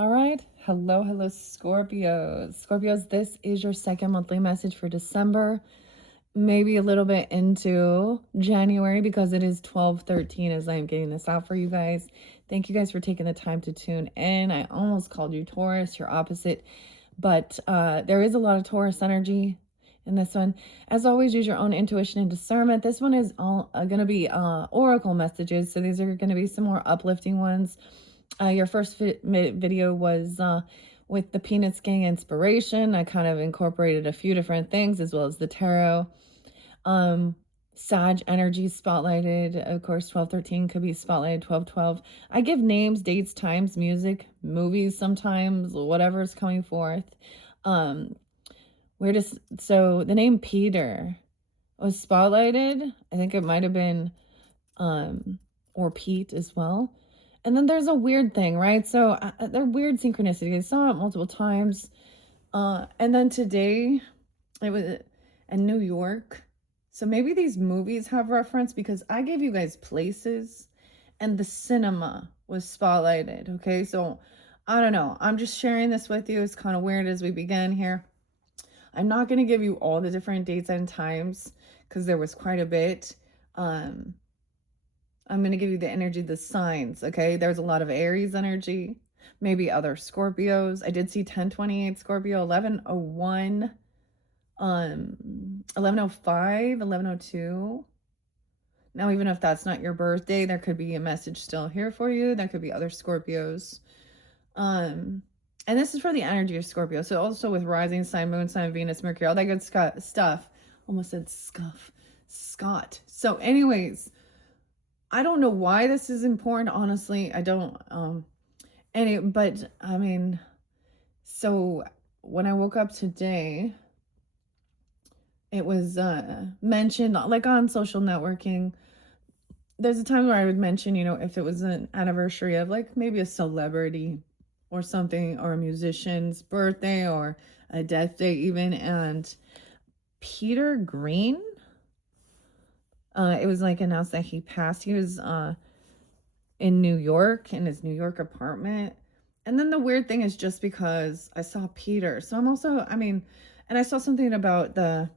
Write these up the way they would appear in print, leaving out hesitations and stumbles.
All right. Hello, hello, Scorpios. Scorpios, this is your second monthly message for December. Maybe a little bit into January because it is 12/13 as I'm getting this out for you guys. Thank you guys for taking the time to tune in. I almost called you Taurus, your opposite, but there is a lot of Taurus energy in this one. As always, use your own intuition and discernment. This one is all going to be oracle messages, so these are going to be some more uplifting ones. Your first video was with the Peanuts Gang inspiration. I kind of incorporated a few different things as well as the tarot. Sag energy spotlighted. Of course, 12/13 could be spotlighted 12/12. I give names, dates, times, music, movies sometimes, whatever's coming forth. So the name Peter was spotlighted. I think it might have been or Pete as well. And then there's a weird thing, right? So they're weird synchronicities. I saw it multiple times. And then today it was in New York. So maybe these movies have reference because I gave you guys places and the cinema was spotlighted. Okay. So I don't know. I'm just sharing this with you. It's kind of weird as we begin here. I'm not going to give you all the different dates and times because there was quite a bit. I'm going to give you the energy, the signs, okay? There's a lot of Aries energy, maybe other Scorpios. I did see 1028 Scorpio, 1101, 1105, 1102. Now, even if that's not your birthday, there could be a message still here for you. There could be other Scorpios. And this is for the energy of Scorpio. So also with rising sign, moon sign, Venus, Mercury, all that good stuff. Almost said scuff. Scott. So anyways, I don't know why this is important, honestly. I don't, but I mean, so when I woke up today, it was mentioned like on social networking. There's a time where I would mention, if it was an anniversary of like maybe a celebrity or something, or a musician's birthday or a death day even. And Peter Green, it was like announced that he passed. He was in New York in his New York apartment. And then the weird thing is just because I saw Peter. So I'm also, and I saw something about the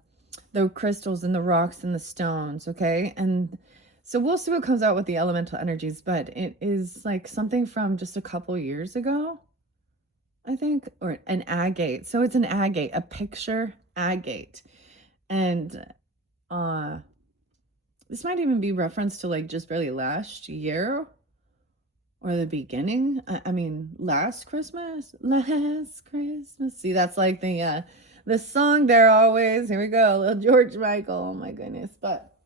crystals and the rocks and the stones, okay? And so we'll see what comes out with the elemental energies, but it is like something from just a couple years ago, I think, or an agate. So it's an agate, a picture agate. And this might even be reference to like just barely last year or the beginning. Last Christmas. See, that's like the song there always. Here we go, little George Michael. Oh my goodness. But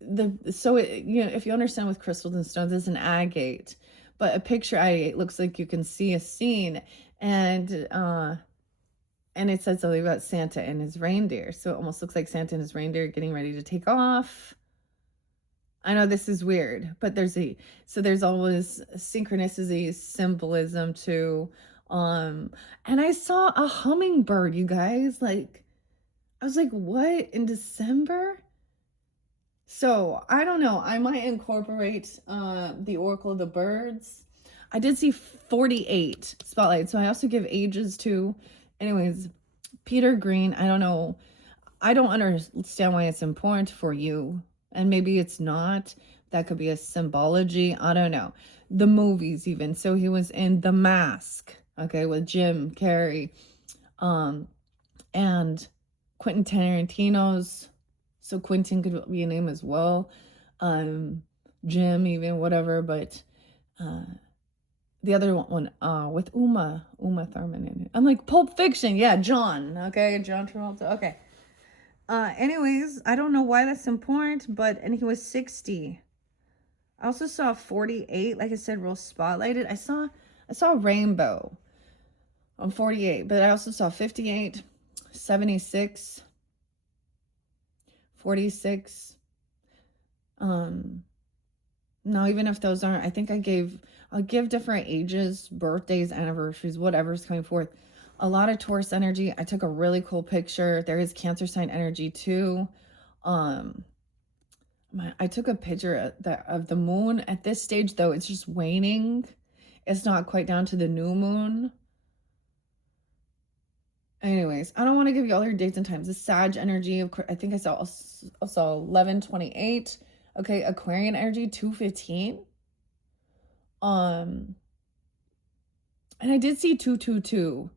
if you understand with crystals and stones, it's an agate, but a picture agate looks like you can see a scene, and it said something about Santa and his reindeer. So it almost looks like Santa and his reindeer getting ready to take off. I know this is weird, but there's always synchronicity, symbolism too. And I saw a hummingbird, you guys. Like, I was like, what, in December? So I don't know. I might incorporate the Oracle of the Birds. I did see 48 spotlight. So I also give ages too. Anyways, Peter Green, I don't know. I don't understand why it's important for you. And maybe it's not. That could be a symbology. I don't know. The movies even. So he was in The Mask, okay, with Jim Carrey. And Quentin Tarantino's. So Quentin could be a name as well. Jim, even, whatever. But the other one with Uma Thurman in it. I'm like, Pulp Fiction. Yeah, John. Okay, John Travolta. Okay. Anyways, I don't know why that's important, and he was 60. I also saw 48, like I said, real spotlighted. I saw a rainbow on 48, but I also saw 58, 76, 46. No, even if those aren't, I think I'll give different ages, birthdays, anniversaries, whatever's coming forth. A lot of Taurus energy. I took a really cool picture. There is Cancer sign energy too. I took a picture of the moon. At this stage, though, it's just waning. It's not quite down to the new moon. Anyways, I don't want to give you all your dates and times. The Sag energy, of course, I think I saw 11:28. Okay, Aquarian energy 2:15. Um, and I did see 222.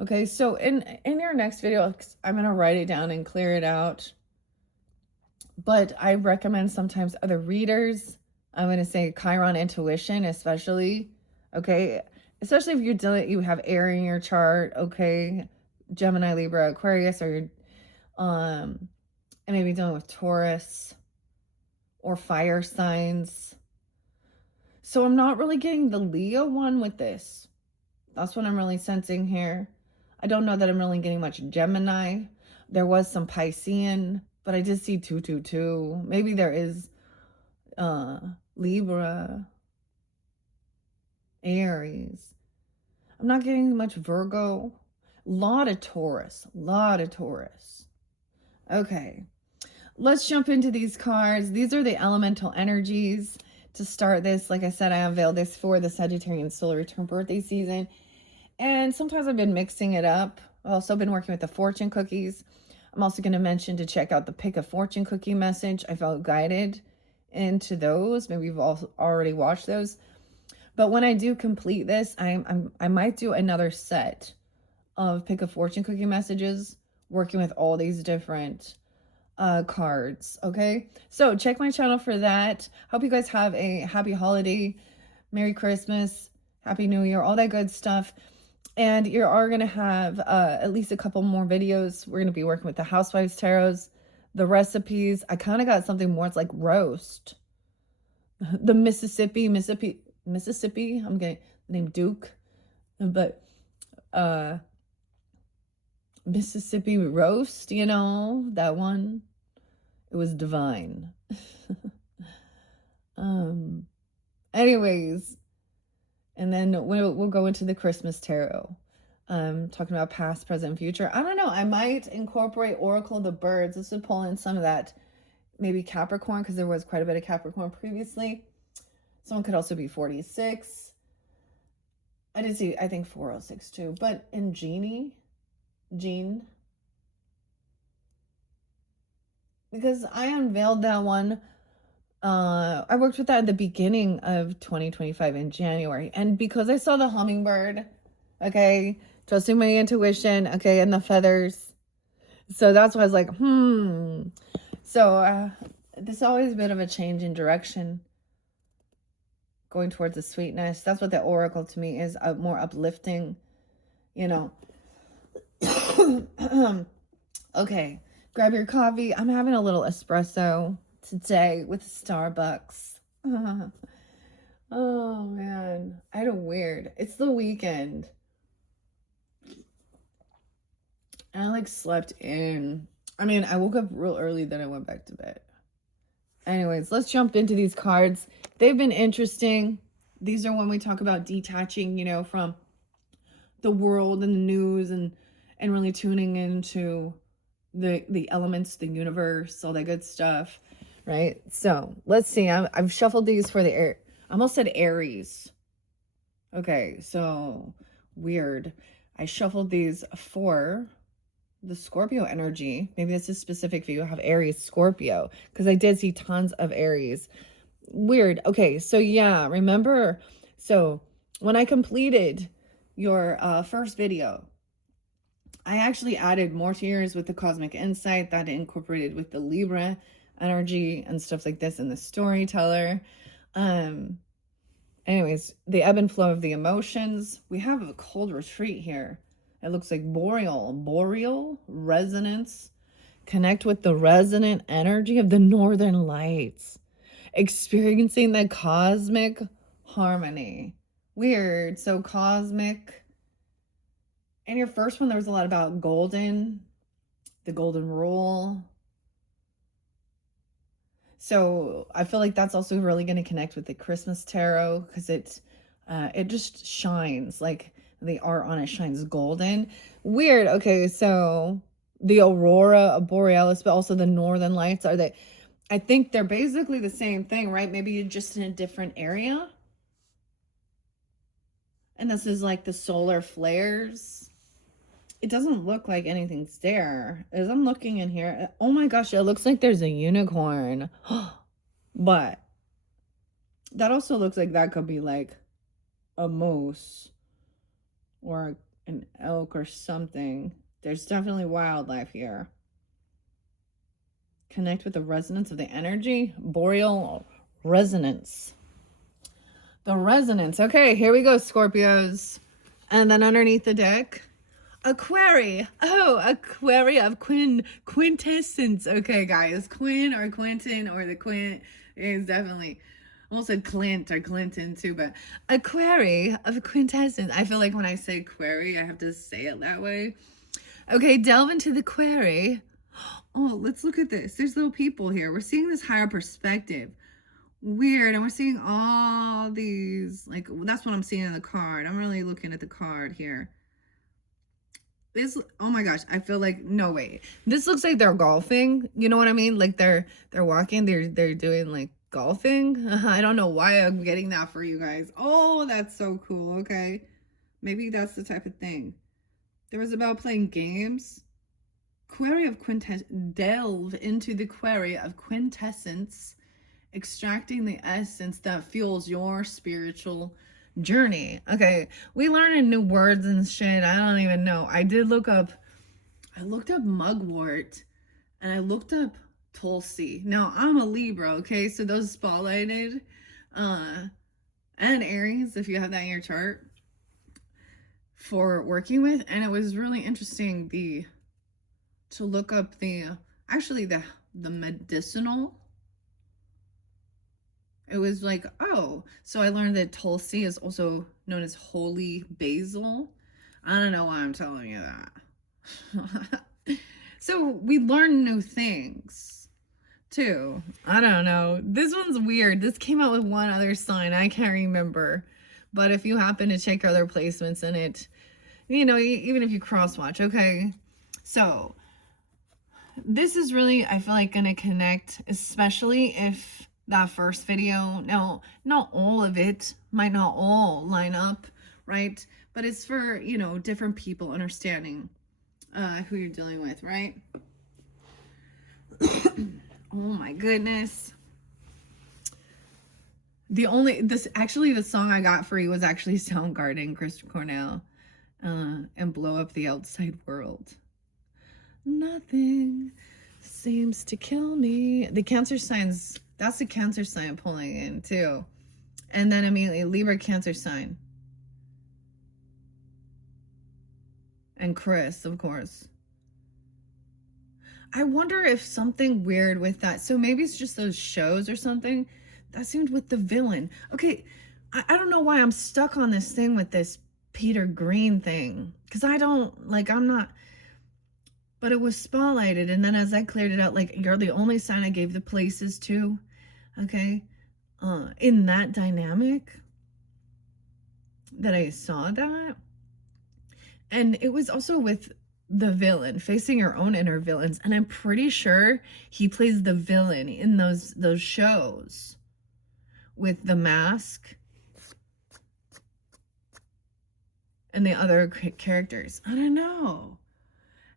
Okay, so in your next video, I'm gonna write it down and clear it out. But I recommend sometimes other readers. I'm gonna say Chiron intuition, especially. Okay, especially if you have air in your chart. Okay, Gemini, Libra, Aquarius, or you're and maybe dealing with Taurus or fire signs. So I'm not really getting the Leo one with this. That's what I'm really sensing here. I don't know that I'm really getting much Gemini. There was some Piscean, but I did see 222. Maybe there is Libra, Aries. I'm not getting much Virgo. Lot of Taurus. Okay. Let's jump into these cards. These are the elemental energies. To start this, like I said, I unveiled this for the Sagittarian solar return birthday season. And sometimes I've been mixing it up. I've also been working with the fortune cookies. I'm also going to mention to check out the pick a fortune cookie message. I felt guided into those. Maybe you've all already watched those. But when I do complete this, I might do another set of pick a fortune cookie messages, working with all these different cards. Okay, so check my channel for that. Hope you guys have a happy holiday, Merry Christmas, Happy New Year, all that good stuff. And you are going to have at least a couple more videos. We're going to be working with the Housewives Tarots, the recipes. I kind of got something more. It's like roast. The Mississippi. I'm getting the name Duke. But Mississippi roast, you know, that one. It was divine. Anyways, and then we'll go into the Christmas tarot. Talking about past, present, future. I don't know. I might incorporate Oracle of the Birds. This would pull in some of that, maybe Capricorn, because there was quite a bit of Capricorn previously. Someone could also be 46. I did see, I think 406 too. But in Jean, because I unveiled that one. I worked with that at the beginning of 2025 in January. And because I saw the hummingbird, okay, trusting my intuition, okay, and the feathers. So that's why I was like, So there's always a bit of a change in direction, going towards the sweetness. That's what the oracle to me is, more uplifting, you know. Okay, grab your coffee. I'm having a little espresso today with Starbucks. Oh man, I had a weird. It's the weekend. And I like slept in. I mean, I woke up real early, then I went back to bed. Anyways, let's jump into these cards. They've been interesting. These are when we talk about detaching, you know, from the world and the news and really tuning into the elements, the universe, all that good stuff, right? So let's see. I've shuffled these for the air. I almost said Aries. Okay, so weird. I shuffled these for the Scorpio energy. Maybe this is specific for you. I have Aries, Scorpio, because I did see tons of Aries. Weird. Okay, so yeah, remember, so when I completed your first video, I actually added more tiers with the cosmic insight that I incorporated with the Libra energy and stuff like this in the storyteller. Anyways, the ebb and flow of the emotions. We have a cold retreat here. It looks like boreal resonance. Connect with the resonant energy of the northern lights. Experiencing the cosmic harmony. Weird. So cosmic. In your first one, there was a lot about golden, the golden rule. So I feel like that's also really going to connect with the Christmas tarot, because it just shines, like the art on it shines golden. Weird. Okay, so the aurora borealis, but also the northern lights, are they I think they're basically the same thing, right? Maybe you're just in a different area. And this is like the solar flares. It doesn't look like anything's there. As I'm looking in here, oh my gosh, it looks like there's a unicorn. But that also looks like that could be like a moose or an elk or something. There's definitely wildlife here. Connect with the resonance of the energy. Boreal resonance. The resonance. Okay, here we go, Scorpios. And then underneath the deck, a query. Oh, a query of quintessence. Okay, guys. Quinn or Quentin or the Quint is definitely, almost said Clint or Clinton too, but a query of quintessence. I feel like when I say query, I have to say it that way. Okay, delve into the query. Oh, let's look at this. There's little people here. We're seeing this higher perspective. Weird. And we're seeing all these, like, that's what I'm seeing in the card. I'm really looking at the card here. This, oh my gosh, I feel like, no, wait. This looks like they're golfing. You know what I mean? Like they're walking, they're doing like golfing. I don't know why I'm getting that for you guys. Oh, that's so cool. Okay. Maybe that's the type of thing. There was about playing games. Query of quintessence. Delve into the query of quintessence, extracting the essence that fuels your spiritual journey. Okay, we learning new words and shit. I don't even know. I looked up mugwort and I looked up Tulsi. Now I'm a Libra, okay? So those spotlighted and Aries, if you have that in your chart, for working with. And it was really interesting to look up the medicinal. It was like, oh, so I learned that Tulsi is also known as holy basil. I don't know why I'm telling you that. So we learn new things too. I don't know. This one's weird. This came out with one other sign. I can't remember. But if you happen to check other placements in it, you know, even if you cross watch, okay? So this is really, I feel like, going to connect, especially if that first video, now, not all of it, might not all line up, right? But it's for, you know, different people understanding who you're dealing with, right? Oh my goodness. The song I got for you was actually Soundgarden, Christopher Cornell, and Blow Up the Outside World. Nothing seems to kill me. The Cancer signs, that's the Cancer sign pulling in too. And then immediately Libra, Cancer sign. And Chris, of course. I wonder if something weird with that. So maybe it's just those shows or something. That seemed with the villain. Okay, I don't know why I'm stuck on this thing with this Peter Green thing. Because I'm not. But it was spotlighted, and then as I cleared it out, like, you're the only sign I gave the places to, okay? In that dynamic that I saw that. And it was also with the villain, facing your own inner villains. And I'm pretty sure he plays the villain in those shows with The Mask and the other characters. I don't know.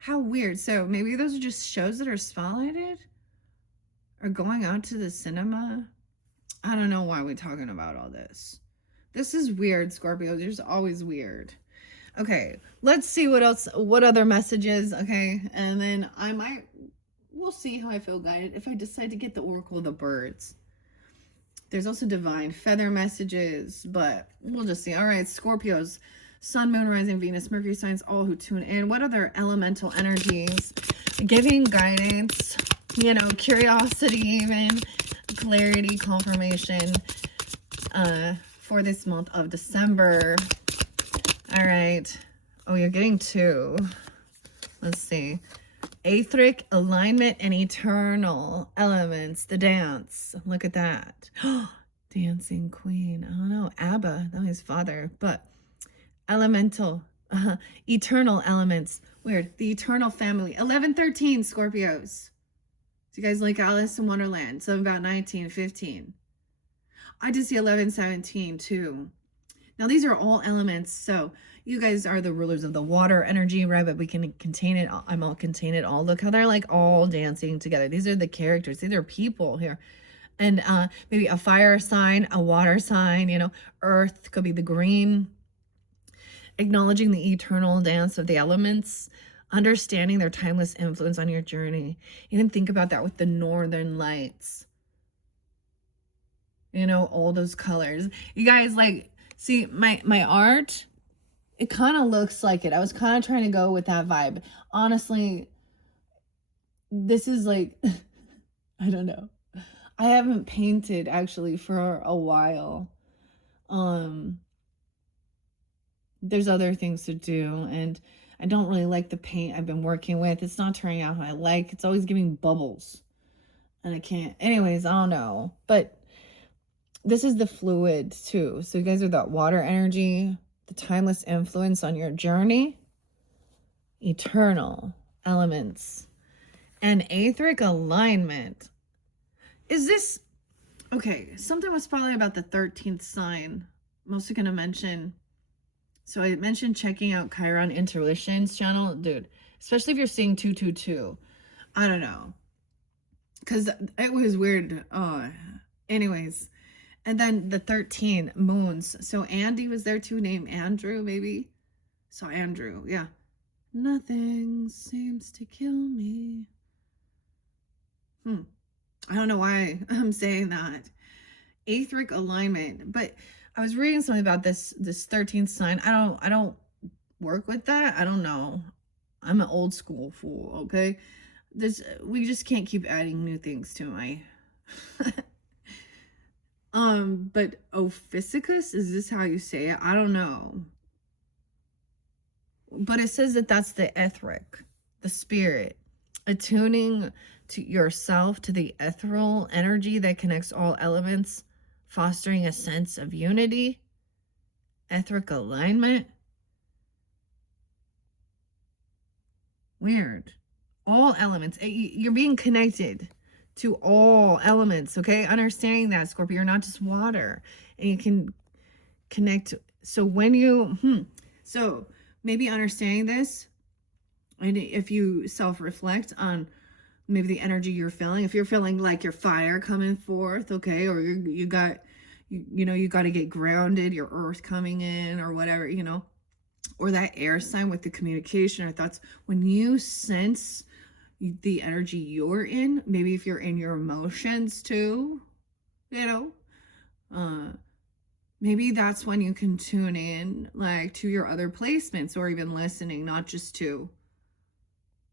How weird. So maybe those are just shows that are spotlighted or going out to the cinema. I don't know why we're talking about all this. This is weird, Scorpio. There's always weird. Okay, let's see what other messages, okay? And then we'll see how I feel guided if I decide to get the Oracle of the Birds. There's also divine feather messages, but we'll just see. All right, Scorpios. Sun, Moon, Rising, Venus, Mercury signs, all who tune in. What other elemental energies? Giving guidance, you know, curiosity even, clarity, confirmation for this month of December. All right. Oh, you're getting two. Let's see. Aetheric, alignment, and eternal elements. The dance. Look at that. Dancing Queen. I don't know. ABBA. That was his father. But elemental, eternal elements. Weird. The eternal family. 1113 Scorpios. Do you guys like Alice in Wonderland? So about 1915. I did see 1117 too. Now these are all elements. So you guys are the rulers of the water energy, right? But we can contain it. I'm all contain it all. Look how they're like all dancing together. These are the characters. These are people here. And maybe a fire sign, a water sign, you know, earth could be the green. Acknowledging the eternal dance of the elements, understanding their timeless influence on your journey. You can think about that with the northern lights. You know, all those colors. You guys, like, see my art, it kind of looks like it. I was kind of trying to go with that vibe. Honestly, this is like, I don't know. I haven't painted actually for a while. There's other things to do, and I don't really like the paint I've been working with. It's not turning out how I like. It's always giving bubbles, and I can't. Anyways, I don't know. But this is the fluid too. So you guys are that water energy, the timeless influence on your journey, eternal elements, and etheric alignment. Is this okay? Something was probably about the 13th sign. I'm also gonna mention. So I mentioned checking out Chiron Intuition's channel. Dude, especially if you're seeing 222. I don't know. Because it was weird. Anyways. And then the 13 moons. So Andy was there too, named Andrew, maybe. So Andrew, yeah. Nothing seems to kill me. I don't know why I'm saying that. Etheric alignment. But I was reading something about this 13th sign. I don't work with that. I don't know. I'm an old school fool, okay? We just can't keep adding new things to my but Ophysicus, is this how you say it? I don't know. But it says that that's the etheric, the spirit, attuning to yourself to the ethereal energy that connects all elements, fostering a sense of unity, etheric alignment. Weird. All elements. You're being connected to all elements, okay? Understanding that, Scorpio, you're not just water. And you can connect. So when you, so maybe understanding this, and if you self-reflect on maybe the energy you're feeling, if you're feeling like your fire coming forth, okay, or you got to get grounded, your earth coming in or whatever, you know, or that air sign with the communication or thoughts, when you sense the energy you're in, maybe if you're in your emotions too, you know, maybe that's when you can tune in like to your other placements or even listening, not just to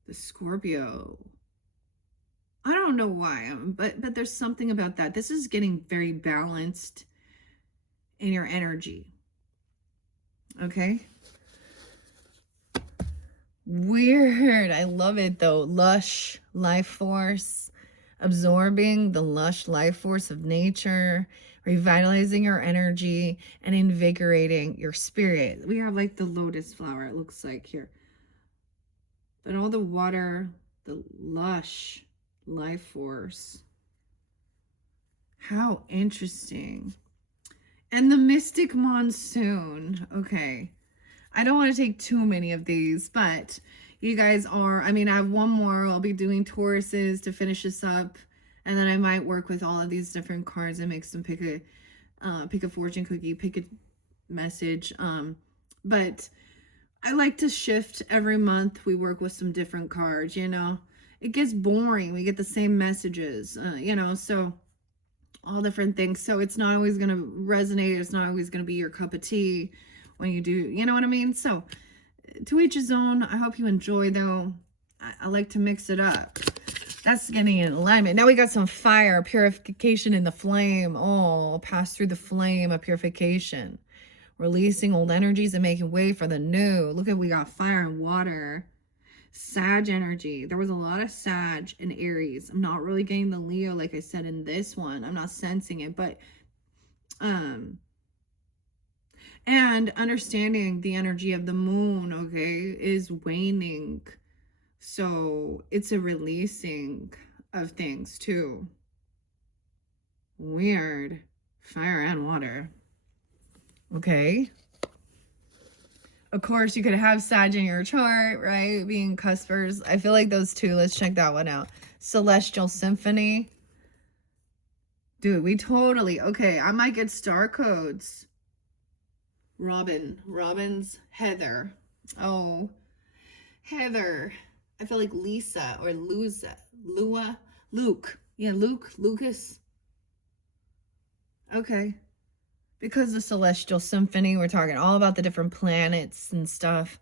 the Scorpio. I don't know why, but there's something about that. This is getting very balanced in your energy. Okay. Weird. I love it though. Lush life force, absorbing the lush life force of nature, revitalizing your energy and invigorating your spirit. We have like the lotus flower, it looks like here. But all the water, the lush life force. How interesting. And the mystic monsoon. Okay. I don't want to take too many of these, but you guys are, I mean, I have one more. I'll be doing Tauruses to finish this up. And then I might work with all of these different cards and make some pick a fortune cookie, pick a message. But I like to shift every month. We work with some different cards, you know. It gets boring. We get the same messages, you know, so all different things. So it's not always going to resonate. It's not always going to be your cup of tea when you do, you know what I mean? So to each his own. I hope you enjoy though. I like to mix it up. That's getting in alignment. Now we got some fire, purification in the flame. Oh, pass through the flame of purification. Releasing old energies and making way for the new. Look at, we got fire and water. Sag energy. There was a lot of Sag in Aries. I'm not really getting the Leo like I said in this one. I'm not sensing it, but and understanding the energy of the moon, okay, is waning. So it's a releasing of things too. Weird. Fire and water. Okay. Of course, you could have Sag in your chart, right? Being cuspers. I feel like those two. Let's check that one out. Celestial Symphony. Dude, we totally... Okay, I might get StarCodes. Robin's Heather. Oh, Heather. I feel like Lisa or Lua. Luke. Yeah, Lucas. Okay. Because the Celestial Symphony, we're talking all about the different planets and stuff.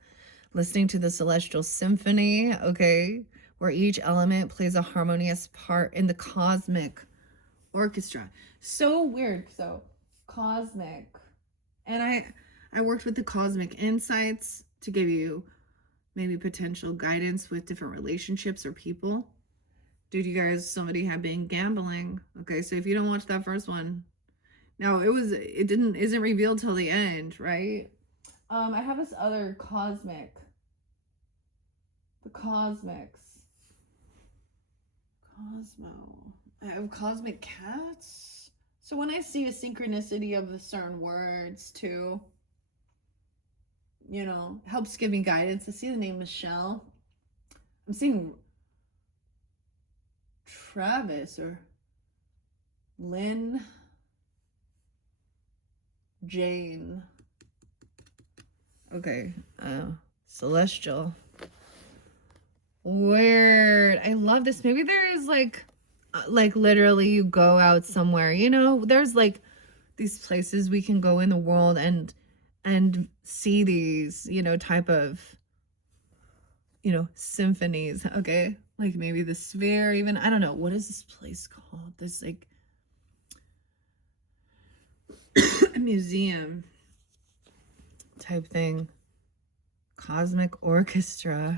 Listening to the Celestial Symphony, okay, where each element plays a harmonious part in the cosmic orchestra. So weird. So cosmic. And I worked with the Cosmic Insights to give you maybe potential guidance with different relationships or people. Dude, you guys, somebody had been gambling. Okay, so if you don't watch that first one, no, isn't revealed till the end, right? I have this other cosmic. The cosmics. Cosmo. I have cosmic cats. So when I see a synchronicity of the certain words too, you know, helps give me guidance. I see the name Michelle. I'm seeing Travis or Lynn. Jane. Okay. Celestial. Weird. I love this. Maybe there is like literally you go out somewhere, you know, there's like these places we can go in the world and see these, you know, type of, you know, symphonies. Okay. Like maybe the Sphere even. I don't know. What is this place called? This like a museum type thing. Cosmic Orchestra.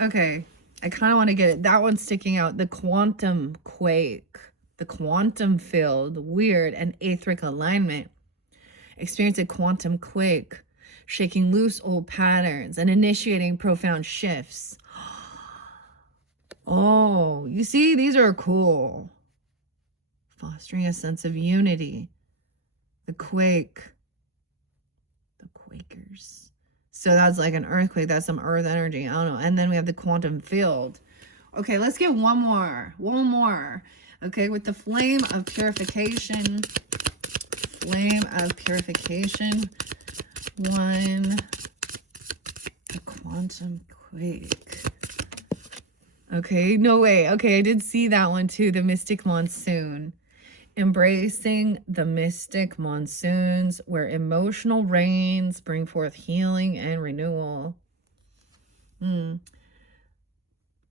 Okay, I kind of want to get it. That one's sticking out. The quantum quake, the quantum field, weird and etheric alignment. Experience a quantum quake, shaking loose old patterns and initiating profound shifts. Oh, you see, these are cool. Fostering a sense of unity. The quake. The Quakers. So that's like an earthquake. That's some earth energy. I don't know. And then we have the quantum field. Okay, let's get one more. One more. Okay, with the flame of purification. Flame of purification. One. The quantum quake. Okay, no way. Okay, I did see that one too. The mystic monsoon. Embracing the mystic monsoons where emotional rains bring forth healing and renewal.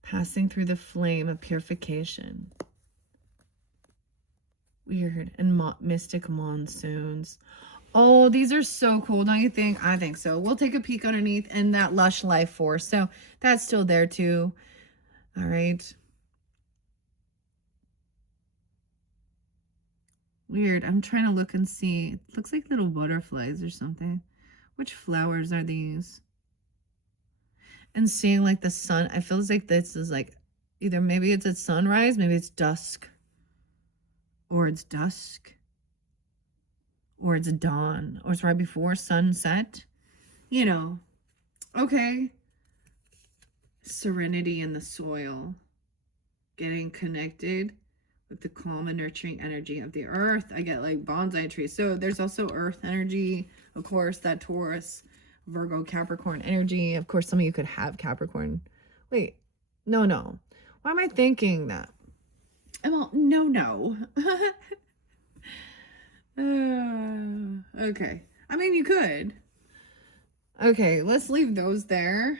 Passing through the flame of purification. Weird. And mystic monsoons. Oh, these are so cool, don't you think? I think so. We'll take a peek underneath and that lush life force. So that's still there too. All right. Weird. I'm trying to look and see. It looks like little butterflies or something. Which flowers are these? And seeing like the sun. I feel like this is like either maybe it's at sunrise, maybe it's dusk. Or it's dusk. Or it's dawn. Or it's right before sunset. You know. Okay. Serenity in the soil. Getting connected with the calm and nurturing energy of the earth. I get like bonsai trees. So there's also earth energy, of course, that Taurus, Virgo, Capricorn energy. Of course, some of you could have Capricorn. Wait, no. Why am I thinking that? Well, no. Okay. I mean, you could. Okay, let's leave those there.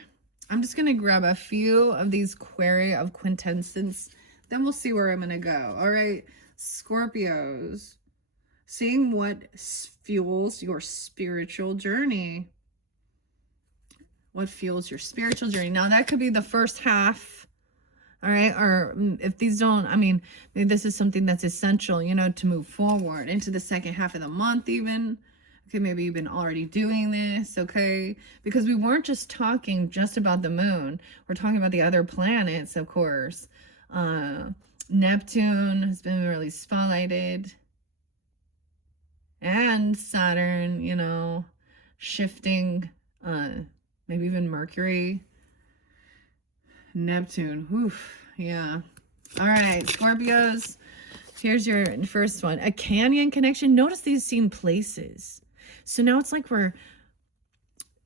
I'm just going to grab a few of these query of quintessence. Then we'll see where I'm going to go. All right, Scorpios. Seeing what fuels your spiritual journey. What fuels your spiritual journey? Now, that could be the first half. All right, or if these don't, I mean, maybe this is something that's essential, you know, to move forward into the second half of the month even. Okay, maybe you've been already doing this, okay? Because we weren't just talking just about the moon. We're talking about the other planets, of course. Neptune has been really spotlighted. And Saturn, you know, shifting, maybe even Mercury. Neptune, oof, yeah. All right, Scorpios, here's your first one. A canyon connection. Notice these seem places. So now it's like we're,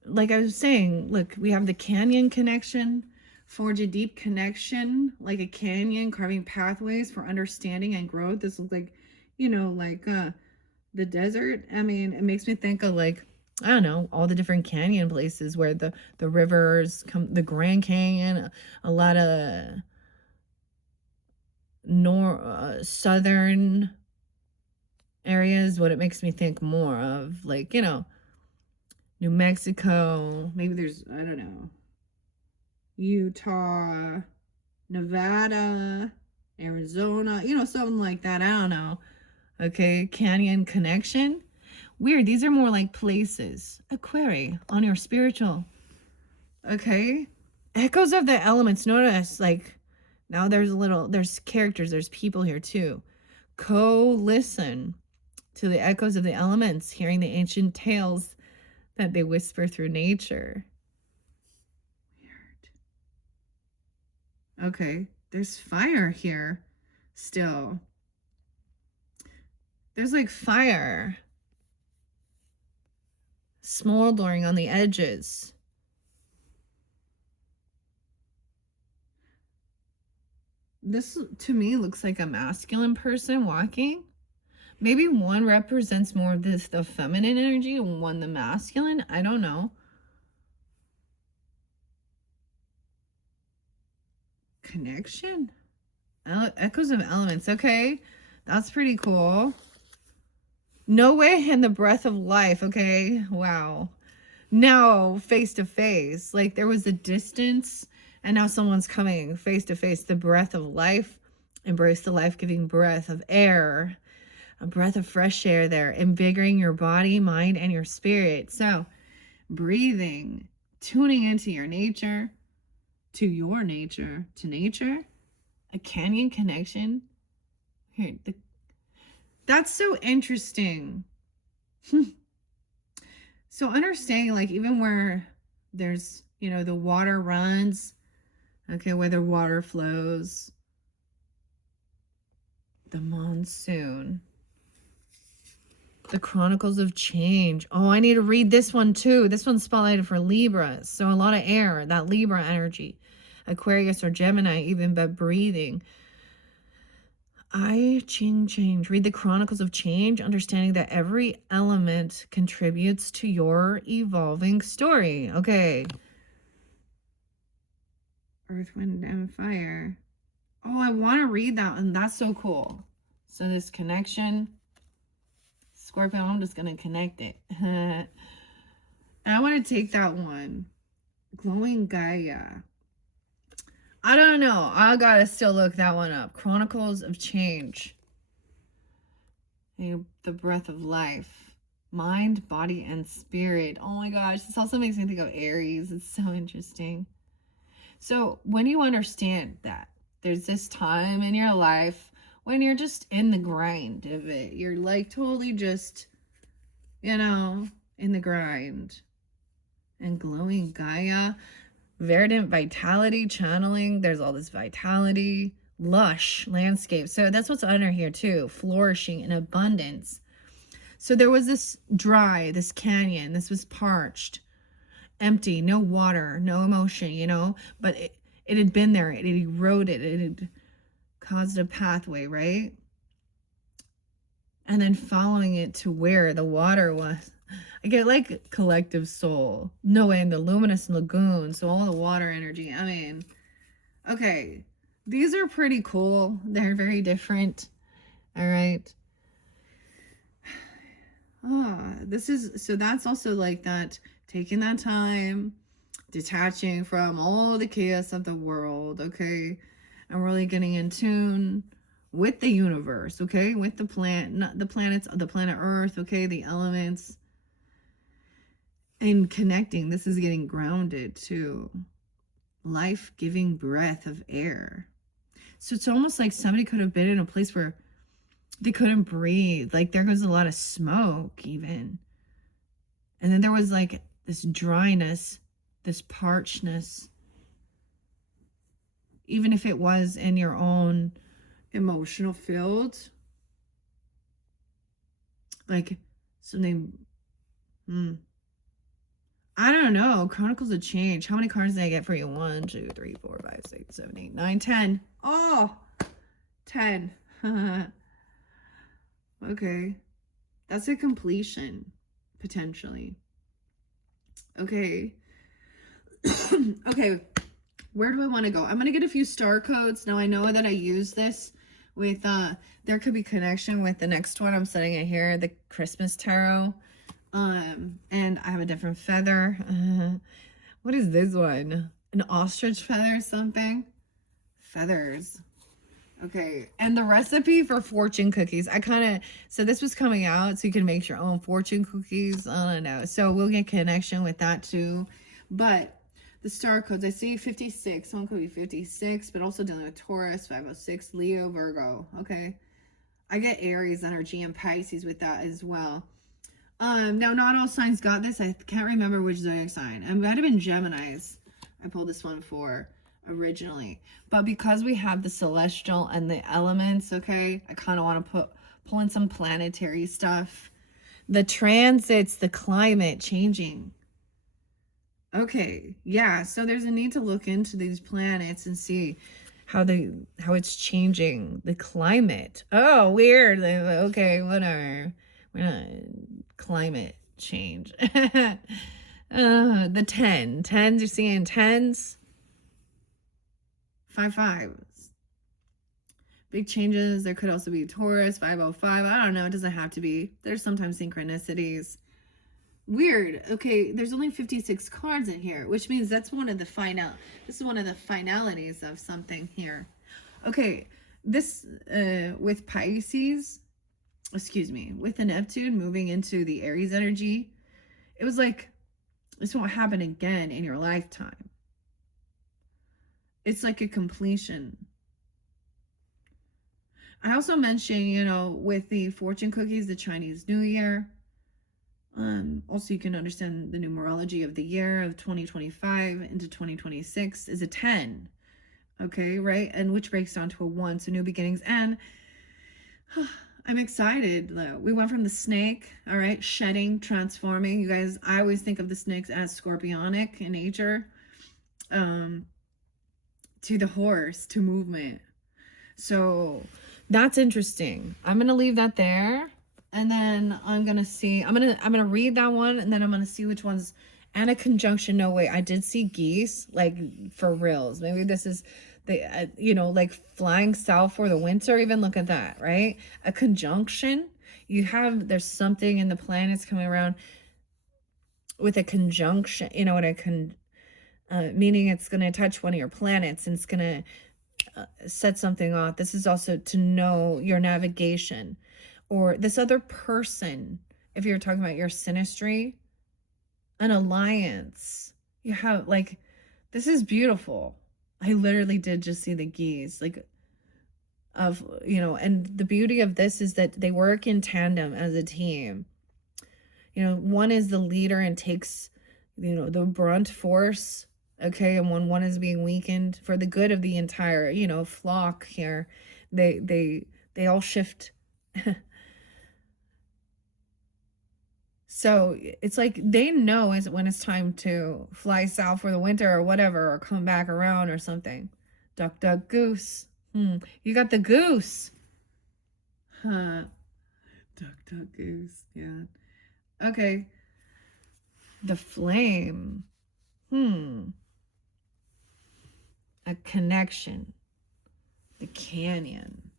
like I was saying, look, we have the canyon connection, forge a deep connection, like a canyon, carving pathways for understanding and growth. This looks like, you know, like the desert. I mean, it makes me think of like, I don't know, all the different canyon places where the rivers come, the Grand Canyon, a lot of southern areas. What it makes me think more of, like, you know, New Mexico, maybe there's, I don't know, Utah, Nevada, Arizona, you know, something like that. I don't know. Okay, canyon connection. Weird. These are more like places. Aquari on your spiritual. Okay. Echoes of the elements. Notice, like, now there's characters, there's people here too. Co-listen to the echoes of the elements, hearing the ancient tales that they whisper through nature. Weird. Okay. There's fire here still. There's like fire smoldering on the edges. This to me looks like a masculine person walking. Maybe one represents more of this, the feminine energy, and one the masculine. I don't know. Connection? Echoes of elements. Okay. That's pretty cool. No way in the breath of life. Okay. Wow. Now face to face. Like there was a distance and now someone's coming face to face. The breath of life. Embrace the life-giving breath of air. A breath of fresh air there, invigorating your body, mind, and your spirit. So breathing, tuning into your nature, to nature, a canyon connection. Here, that's so interesting. So understanding, like, even where there's, you know, the water runs, okay, where the water flows, the monsoon, the Chronicles of Change. Oh, I need to read this one too. This one's spotlighted for Libra. So a lot of air, that Libra energy. Aquarius or Gemini, even, but breathing. Change. Read the Chronicles of Change, understanding that every element contributes to your evolving story. Okay. Earth, Wind, and Fire. Oh, I want to read that one. That's so cool. So this connection. Scorpio, I'm just going to connect it. I want to take that one. Glowing Gaia. I don't know. I got to still look that one up. Chronicles of Change. The breath of life. Mind, body, and spirit. Oh my gosh. This also makes me think of Aries. It's so interesting. So when you understand that there's this time in your life when you're just in the grind of it, you're like totally just, you know, in the grind. And glowing Gaia, verdant vitality, channeling, there's all this vitality, lush landscape. So that's what's under here too, flourishing in abundance. So there was this this canyon, this was parched, empty, no water, no emotion, you know, but it had been there, it had eroded, it had caused a pathway, right? And then following it to where the water was. I get like collective soul. No way, in the luminous lagoon. So all the water energy. I mean, okay. These are pretty cool. They're very different. All right. So that's also like that, taking that time, detaching from all the chaos of the world, okay? And really getting in tune with the universe, okay? With the the planets, the planet Earth, okay? The elements. And connecting. This is getting grounded to life-giving breath of air. So it's almost like somebody could have been in a place where they couldn't breathe. Like there goes a lot of smoke even. And then there was like this dryness, this parchedness. Even if it was in your own emotional field. Like something, I don't know. Chronicles of Change. How many cards did I get for you? 1, 2, 3, 4, 5, 6, 7, 8, 9, 10. Oh, 10. Okay. That's a completion, potentially. Okay. Okay. Where do I want to go? I'm going to get a few star codes. Now, I know that I use this with, there could be connection with the next one. I'm setting it here, the Christmas Tarot. And I have a different feather. What is this one? An ostrich feather or something? Feathers. Okay, and the recipe for fortune cookies. I kind of, so this was coming out so you can make your own fortune cookies. I don't know. So we'll get connection with that too. But the star codes, I see 56. Someone could be 56, but also dealing with Taurus, 506, Leo, Virgo. Okay. I get Aries energy and Pisces with that as well. Now not all signs got this. I can't remember which zodiac sign. It might have been Geminis. I pulled this one for originally, but because we have the celestial and the elements, okay, I kind of want to pull in some planetary stuff. The transits, the climate changing. Okay, yeah, so there's a need to look into these planets and see how it's changing the climate. Oh, weird. Okay, whatever. We're not climate change. The 10s, you're seeing 10s. 5 5s. Big changes. There could also be Taurus, 505. I don't know. It doesn't have to be. There's sometimes synchronicities. Weird. Okay, there's only 56 cards in here, which means that's one of the this is one of the finalities of something here. Okay, this with Pisces, excuse me, with the Neptune moving into the Aries energy, it was like this won't happen again in your lifetime. It's like a completion. I also mentioned, you know, with the fortune cookies, the Chinese New Year. Also, you can understand the numerology of the year of 2025 into 2026 is a 10. Okay, right? And which breaks down to a 1. So new beginnings. And I'm excited. We went from the snake, all right, shedding, transforming. You guys, I always think of the snakes as scorpionic in nature. To the horse, to movement. So that's interesting. I'm going to leave that there. And then I'm going to see, I'm going to read that one. And then I'm going to see which ones, and a conjunction. No way. I did see geese, like for reals. Maybe this is the, you know, like flying south for the winter. Even look at that, right? A conjunction. There's something in the planets coming around with a conjunction, you know what I can, meaning it's going to touch one of your planets and it's going to set something off. This is also to know your navigation or this other person. If you're talking about your synastry, an alliance, you have like, this is beautiful. I literally did just see the geese, like of, you know, and the beauty of this is that they work in tandem as a team. You know, one is the leader and takes, you know, the brunt force. Okay, and when one is being weakened for the good of the entire, you know, flock here, they all shift. So it's like they know when it's time to fly south for the winter or whatever, or come back around or something. Duck, duck, goose. You got the goose. Huh. Duck, duck, goose. Yeah. Okay. The flame. A connection. The canyon.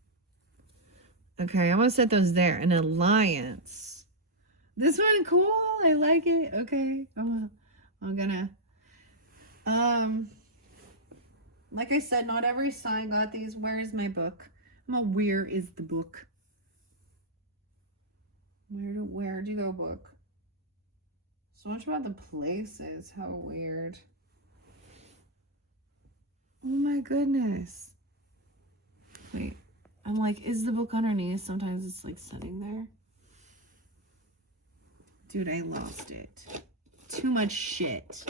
Okay, I'm gonna set those there. An alliance. This one cool. I like it. Okay. I'm gonna like I said, not every sign got these. Where is my book? Where is the book? Where'd you go, book? So much about the places. How weird. Oh my goodness. Wait, I'm like, is the book underneath? Sometimes it's like sitting there. Dude, I lost it. Too much shit.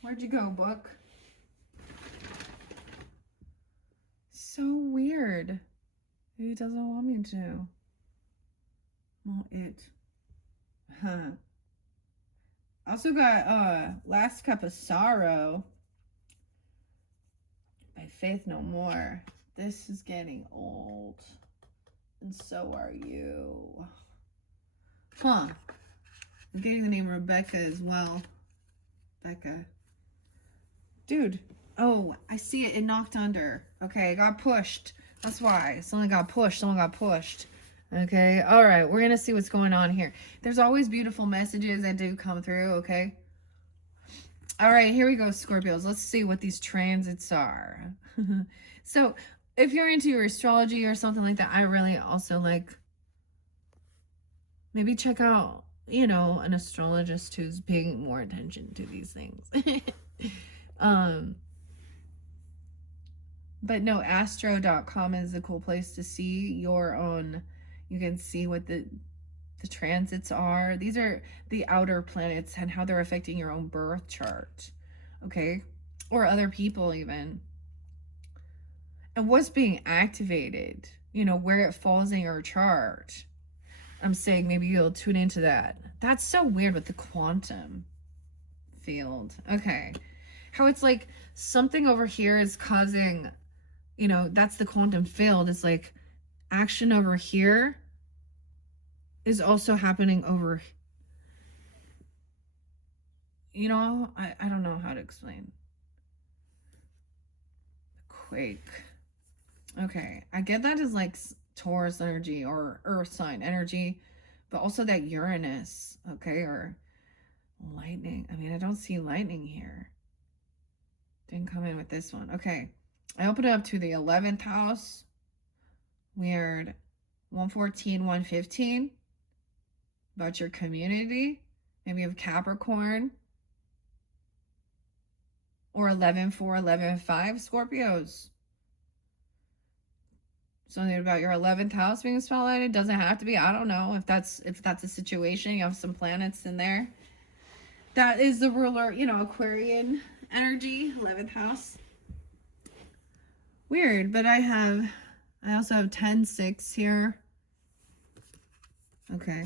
Where'd you go, book? So weird. He doesn't want me to. Well, it. Huh. Also got Last Cup of Sorrow by Faith No More. This is getting old. And so are you. Huh. I'm getting the name Rebecca as well. Becca. Dude. Oh, I see it. It knocked under. Okay, it got pushed. That's why. Someone got pushed. Someone got pushed. Okay. All right. We're going to see what's going on here. There's always beautiful messages that do come through. Okay. All right. Here we go, Scorpios. Let's see what these transits are. So if you're into your astrology or something like that, I really also like maybe check out, you know, an astrologist who's paying more attention to these things. But no, astro.com is a cool place to see your own. You can see what the transits are. These are the outer planets and how they're affecting your own birth chart. Okay? Or other people even. And what's being activated, you know, where it falls in your chart. I'm saying maybe you'll tune into that. That's so weird with the quantum field. Okay. How it's like something over here is causing, you know, that's the quantum field. It's like action over here is also happening over, you know, I don't know how to explain. Quake. Okay, I get that as like Taurus energy or earth sign energy, but also that Uranus, okay, or lightning. I mean, I don't see lightning here. Didn't come in with this one. Okay, I opened it up to the 11th house. Weird. 114, 115. About your community. Maybe you have Capricorn. Or 11, 4, 11, 5 Scorpios. Something about your 11th house being spotlighted. Doesn't have to be. I don't know if that's a situation. You have some planets in there. That is the ruler, you know, Aquarian energy, 11th house. Weird, but I also have 10, 6 here. Okay.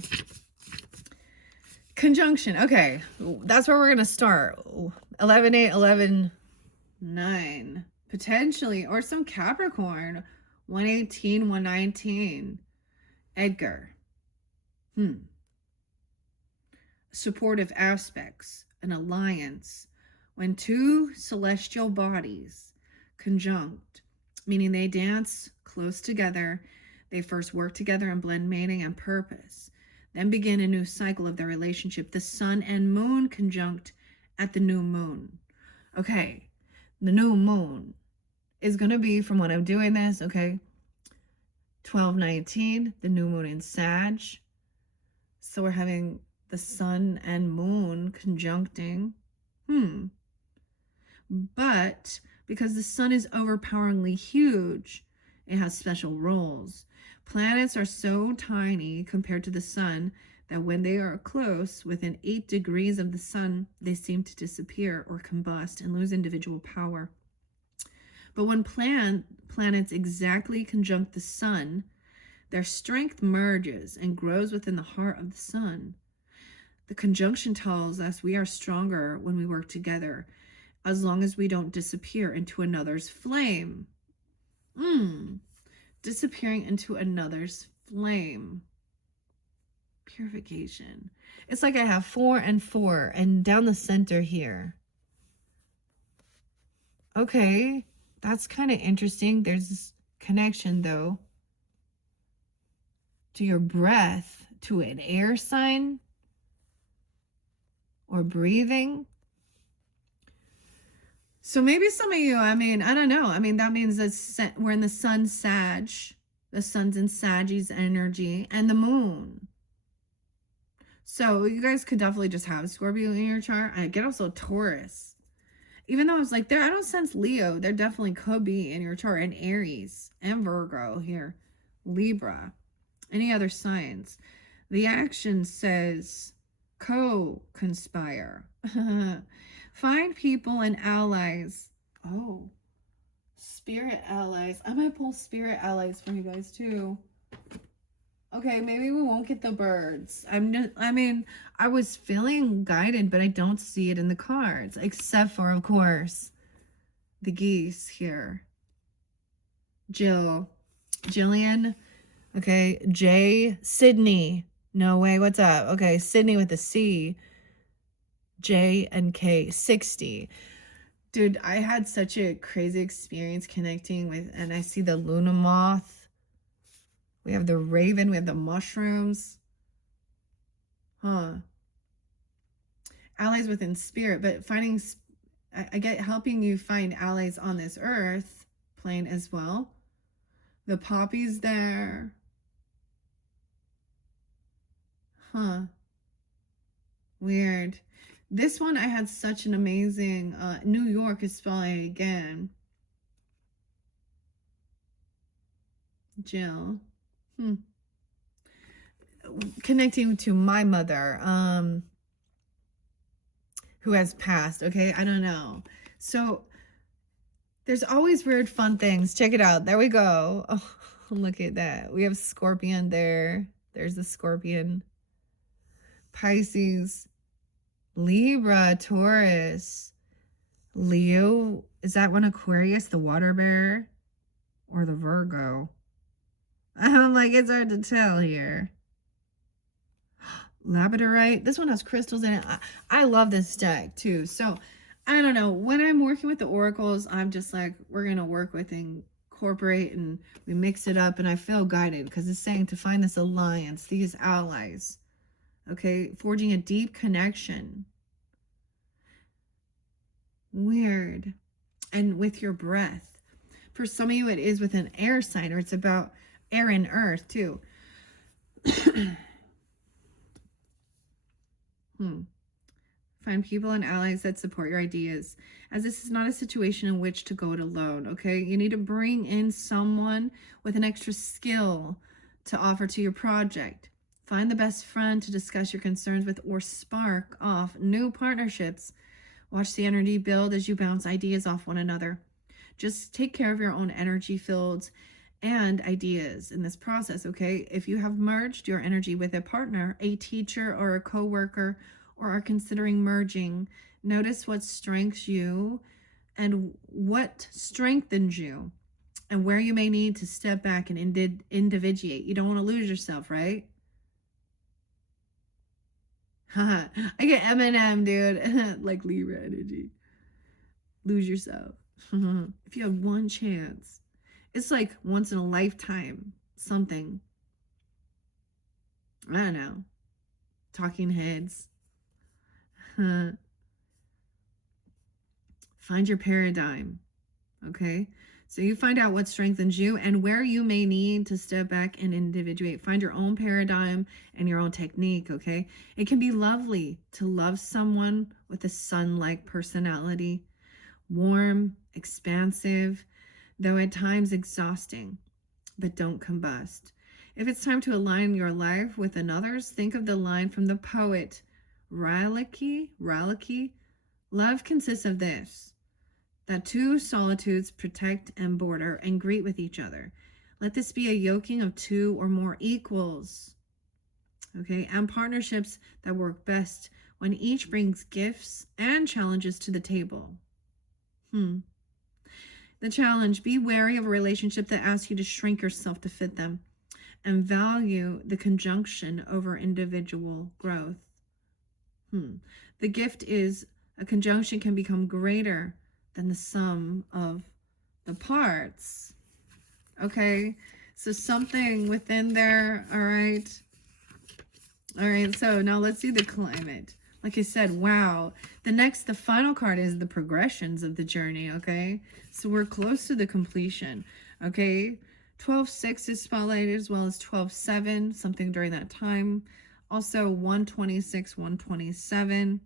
Conjunction. Okay. That's where we're going to start. 11, 8, 11, 9. Potentially. Or some Capricorn. 118, 119. Edgar. Supportive aspects. An alliance. When two celestial bodies conjunct, meaning they dance close together, they first work together and blend meaning and purpose, then begin a new cycle of their relationship. The sun and moon conjunct at the new moon. Okay, the new moon is going to be, from when I'm doing this, okay, 12/19, the new moon in Sag. So we're having the sun and moon conjuncting. But because the sun is overpoweringly huge, it has special roles. Planets are so tiny compared to the sun that when they are close, within 8 degrees of the sun, they seem to disappear or combust and lose individual power. But when planets exactly conjunct the sun, their strength merges and grows within the heart of the sun. The conjunction tells us we are stronger when we work together, as long as we don't disappear into another's flame. Disappearing into another's flame. Purification. It's like I have 4 and 4 and down the center here. Okay, that's kind of interesting. There's this connection though to your breath, to an air sign or breathing. So maybe some of you, I mean, I don't know. I mean, that means that we're in the sun Sag. The sun's in Sagittarius energy and the moon. So you guys could definitely just have Scorpio in your chart. I get also Taurus. even though I was like, there, I don't sense Leo. There definitely could be in your chart, and Aries and Virgo here, Libra, any other signs. The action says co-conspire. Find people and allies. Oh, spirit allies. I might pull spirit allies for you guys too. Okay, maybe we won't get the birds. I mean, I was feeling guided, but I don't see it in the cards, except for, of course, the geese here. Jillian. Okay, J, Sydney. No way, what's up? Okay, Sydney with a C. J and K, 60. Dude, I had such a crazy experience connecting with, and I see the Luna moth. We have the raven, we have the mushrooms. Allies within spirit, but finding, I get helping you find allies on this earth plane as well. The poppies there. Weird. This one, I had such an amazing, New York is spelling again. Jill. Connecting to my mother, who has passed. Okay, I don't know. So there's always weird fun things. Check it out. There we go. Oh, look at that. We have Scorpion there. There's the Scorpion. Pisces, Libra, Taurus, Leo. Is that one Aquarius, the water bearer, or the Virgo? I'm like, it's hard to tell here. Labradorite. This one has crystals in it. I love this deck too. So I don't know. When I'm working with the oracles, I'm just like, we're going to work with and incorporate, and we mix it up, and I feel guided because it's saying to find this alliance, these allies. Okay, forging a deep connection. Weird. And with your breath. For some of you, it is with an air sign, or it's about air and earth too. Find people and allies that support your ideas, as this is not a situation in which to go it alone, okay? You need to bring in someone with an extra skill to offer to your project. Find the best friend to discuss your concerns with, or spark off new partnerships. Watch the energy build as you bounce ideas off one another. Just take care of your own energy fields and ideas in this process, okay? If you have merged your energy with a partner, a teacher, or a coworker, or are considering merging, notice what strengthens you and what strengthens you, and where you may need to step back and individuate. You don't want to lose yourself, right? I get Eminem, dude. Like Libra energy. Lose yourself. If you have one chance, it's like once in a lifetime something. I don't know. Talking heads. Find your paradigm. Okay, so you find out what strengthens you and where you may need to step back and individuate. Find your own paradigm and your own technique. Okay, it can be lovely to love someone with a sun-like personality, warm, expansive, though at times exhausting, but don't combust. If it's time to align your life with another's, think of the line from the poet Rilke. Love consists of this, that two solitudes protect and border and greet with each other. Let this be a yoking of two or more equals, okay, and partnerships that work best when each brings gifts and challenges to the table. The challenge: be wary of a relationship that asks you to shrink yourself to fit them, and value the conjunction over individual growth. The gift is a conjunction can become greater than the sum of the parts. Okay, so something within there. All right, so now let's see the climate. Like I said, wow, the final card is the progressions of the journey. Okay, so we're close to the completion. Okay, 12-6 is spotlighted, as well as 12-7, something during that time. Also 126, 127.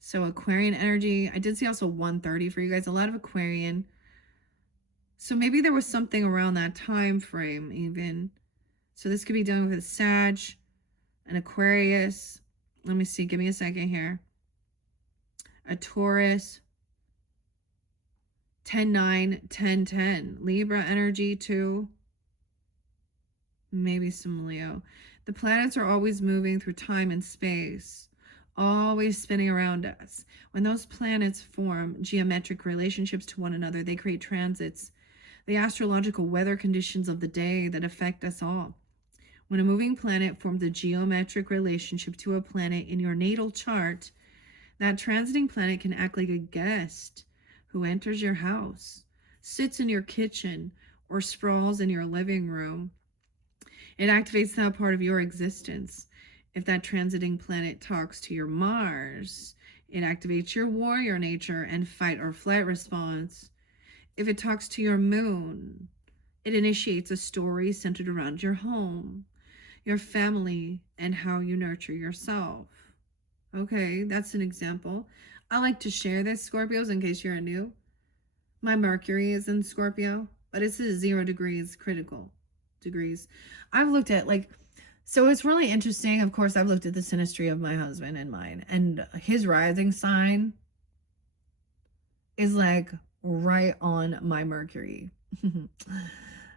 So Aquarian energy. I did see also 130 for you guys. A lot of Aquarian. So maybe there was something around that time frame even. So this could be done with a Sag, an Aquarius. Let me see. Give me a second here. A Taurus. 10-9, 10-10. Libra energy too. Maybe some Leo. The planets are always moving through time and space, always spinning around us. When those planets form geometric relationships to one another, they create transits, the astrological weather conditions of the day that affect us all. When a moving planet forms a geometric relationship to a planet in your natal chart, that transiting planet can act like a guest who enters your house, sits in your kitchen, or sprawls in your living room. It activates that part of your existence. If that transiting planet talks to your Mars, it activates your warrior nature and fight or flight response. If it talks to your moon, it initiates a story centered around your home, your family, and how you nurture yourself. Okay, that's an example. I like to share this, Scorpios, in case you're new. My Mercury is in Scorpio, but it's 0 degrees critical degrees. I've looked at so it's really interesting. Of course, I've looked at the synastry of my husband and mine, and his rising sign is like right on my Mercury.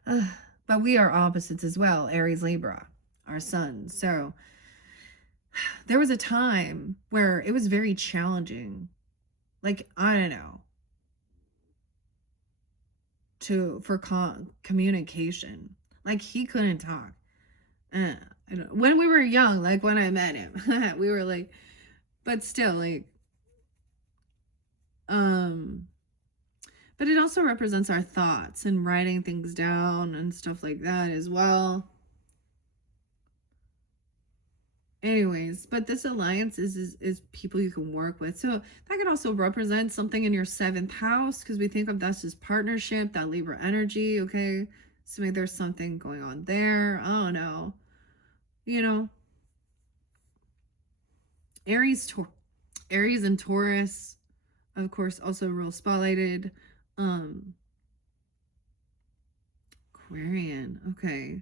But we are opposites as well, Aries, Libra, our sun. So there was a time where it was very challenging. Like, I don't know, for communication. Like, he couldn't talk. When we were young, like when I met him, we were like, but still, like, but it also represents our thoughts and writing things down and stuff like that as well. Anyways, but this alliance is people you can work with. So that could also represent something in your 7th house, because we think of this as partnership, that Libra energy, okay? So maybe there's something going on there. I don't know. You know, Aries and Taurus, of course, also real spotlighted. Aquarian, okay.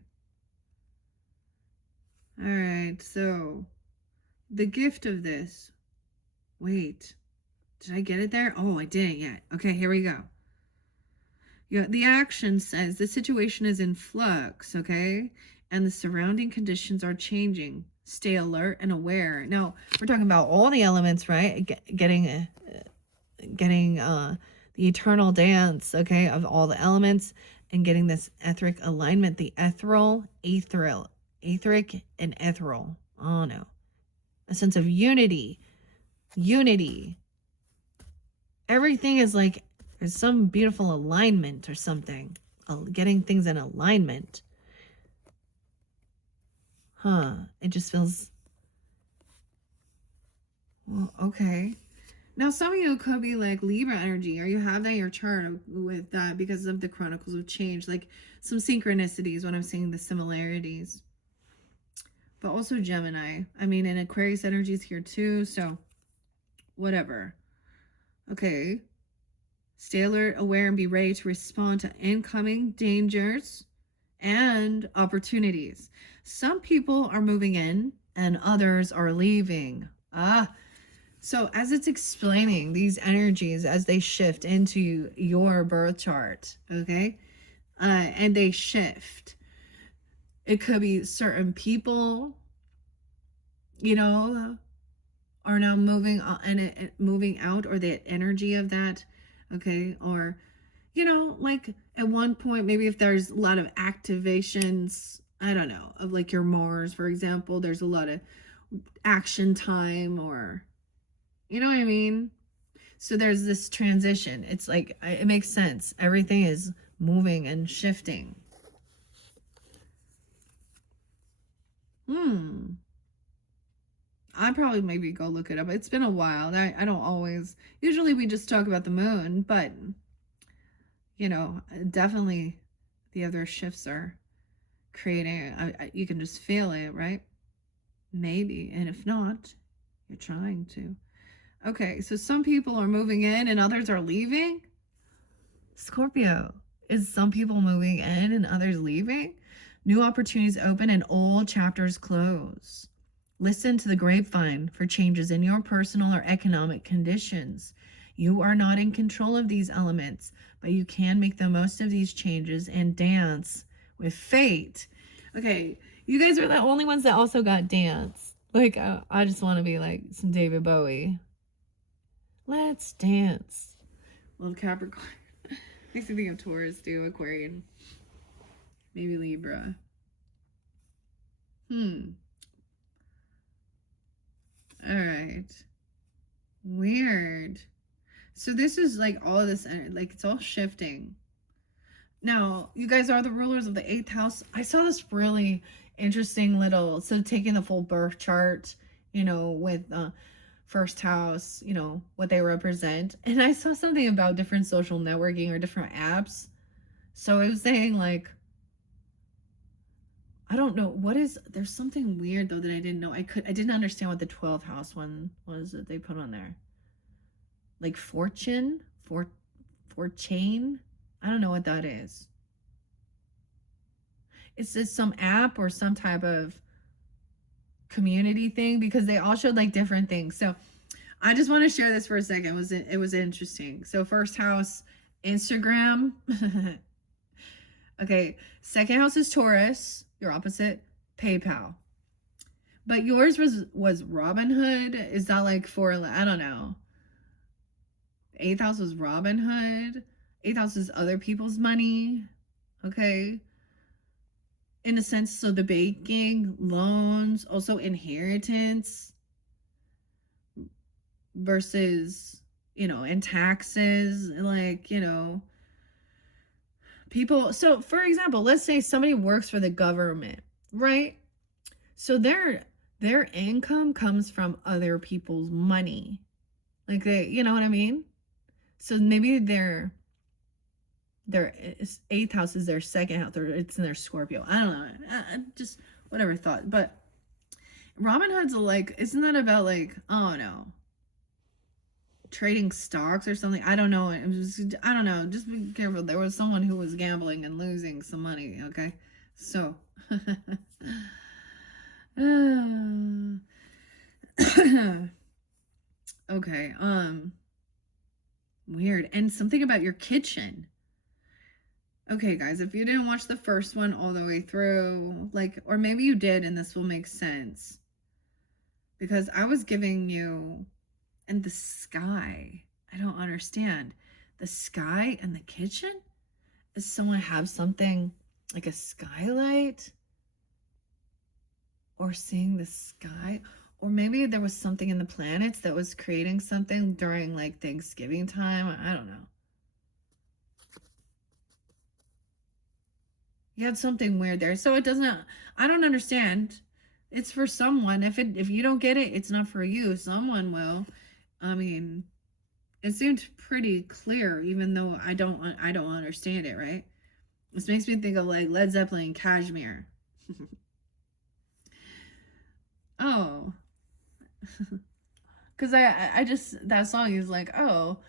All right, so the gift of this. Wait, did I get it there? Oh, I didn't yet. Okay, here we go. Yeah, the action says the situation is in flux, okay? And the surrounding conditions are changing. Stay alert and aware. Now, we're talking about all the elements, right? Getting the eternal dance, okay, of all the elements, and getting this etheric alignment, the etheric and ethereal. Oh no. A sense of unity. Everything is like there's some beautiful alignment or something. Getting things in alignment. It just feels, well, okay. Now, some of you could be like Libra energy, or you have that in your chart with that because of the Chronicles of Change, like some synchronicities when I'm seeing the similarities. But also Gemini. I mean, and Aquarius energy is here too, so whatever. Okay. Stay alert, aware, and be ready to respond to incoming dangers and opportunities. Some people are moving in and others are leaving. So as it's explaining these energies as they shift into your birth chart, okay? And they shift. It could be certain people, are now moving and moving out, or the energy of that, okay? Or, like at one point, maybe if there's a lot of activations, I don't know, of like your Mars, for example, there's a lot of action time, or, you know what I mean? So there's this transition. It's like, it makes sense. Everything is moving and shifting. I'd probably maybe go look it up. It's been a while. I don't always, usually we just talk about the moon, but, definitely the other shifts are creating, you can just feel it, right? Maybe. And if not, you're trying to. Okay, so some people are moving in and others are leaving. Scorpio, is some people moving in and others leaving? New opportunities open and old chapters close. Listen to the grapevine for changes in your personal or economic conditions. You are not in control of these elements, but you can make the most of these changes and dance with fate. Okay, you guys are the only ones that also got dance. Like, I just want to be like some David Bowie. Let's dance. Love Capricorn. Makes me think of Taurus, too, Aquarian. Maybe Libra. Alright. Weird. So this is like all of this, like it's all shifting. Now, you guys are the rulers of the 8th house. I saw this really interesting little, so taking the full birth chart, you know, with first house, you know, what they represent. And I saw something about different social networking or different apps. So it was saying like, I don't know what is, there's something weird though that I didn't know. I didn't understand what the 12th house one was that they put on there. Like fortune, fortune. I don't know what that is. Is this some app or some type of community thing? Because they all showed like different things. So I just want to share this for a second. It was interesting. So first house, Instagram. Okay, second house is Taurus. Your opposite, PayPal. But yours was Robinhood. Is that like for, I don't know. 8th house was Robinhood. 8th house is other people's money. Okay. In a sense, so the banking, loans, also inheritance versus, you know, and taxes, like, you know, people. So for example, let's say somebody works for the government, right? So their income comes from other people's money. Like they, you know what I mean? So maybe their 8th house is their second house, or it's in their Scorpio. I don't know. Just whatever thought. But Robinhood's like, isn't that about like, oh no, trading stocks or something? I don't know. I don't know. Just be careful. There was someone who was gambling and losing some money. Okay, so. Okay. Weird. And something about your kitchen. Okay, guys, if you didn't watch the first one all the way through, like, or maybe you did and this will make sense. Because I was giving you, and the sky, I don't understand. The sky and the kitchen? Does someone have something like a skylight? Or seeing the sky? Or maybe there was something in the planets that was creating something during like Thanksgiving time. I don't know. You had something weird there. So it doesn't, I don't understand. It's for someone. If you don't get it, it's not for you. Someone will. I mean, it seemed pretty clear, even though I don't understand it, right? This makes me think of like Led Zeppelin, Kashmir. Oh. Because I just, that song is like, oh,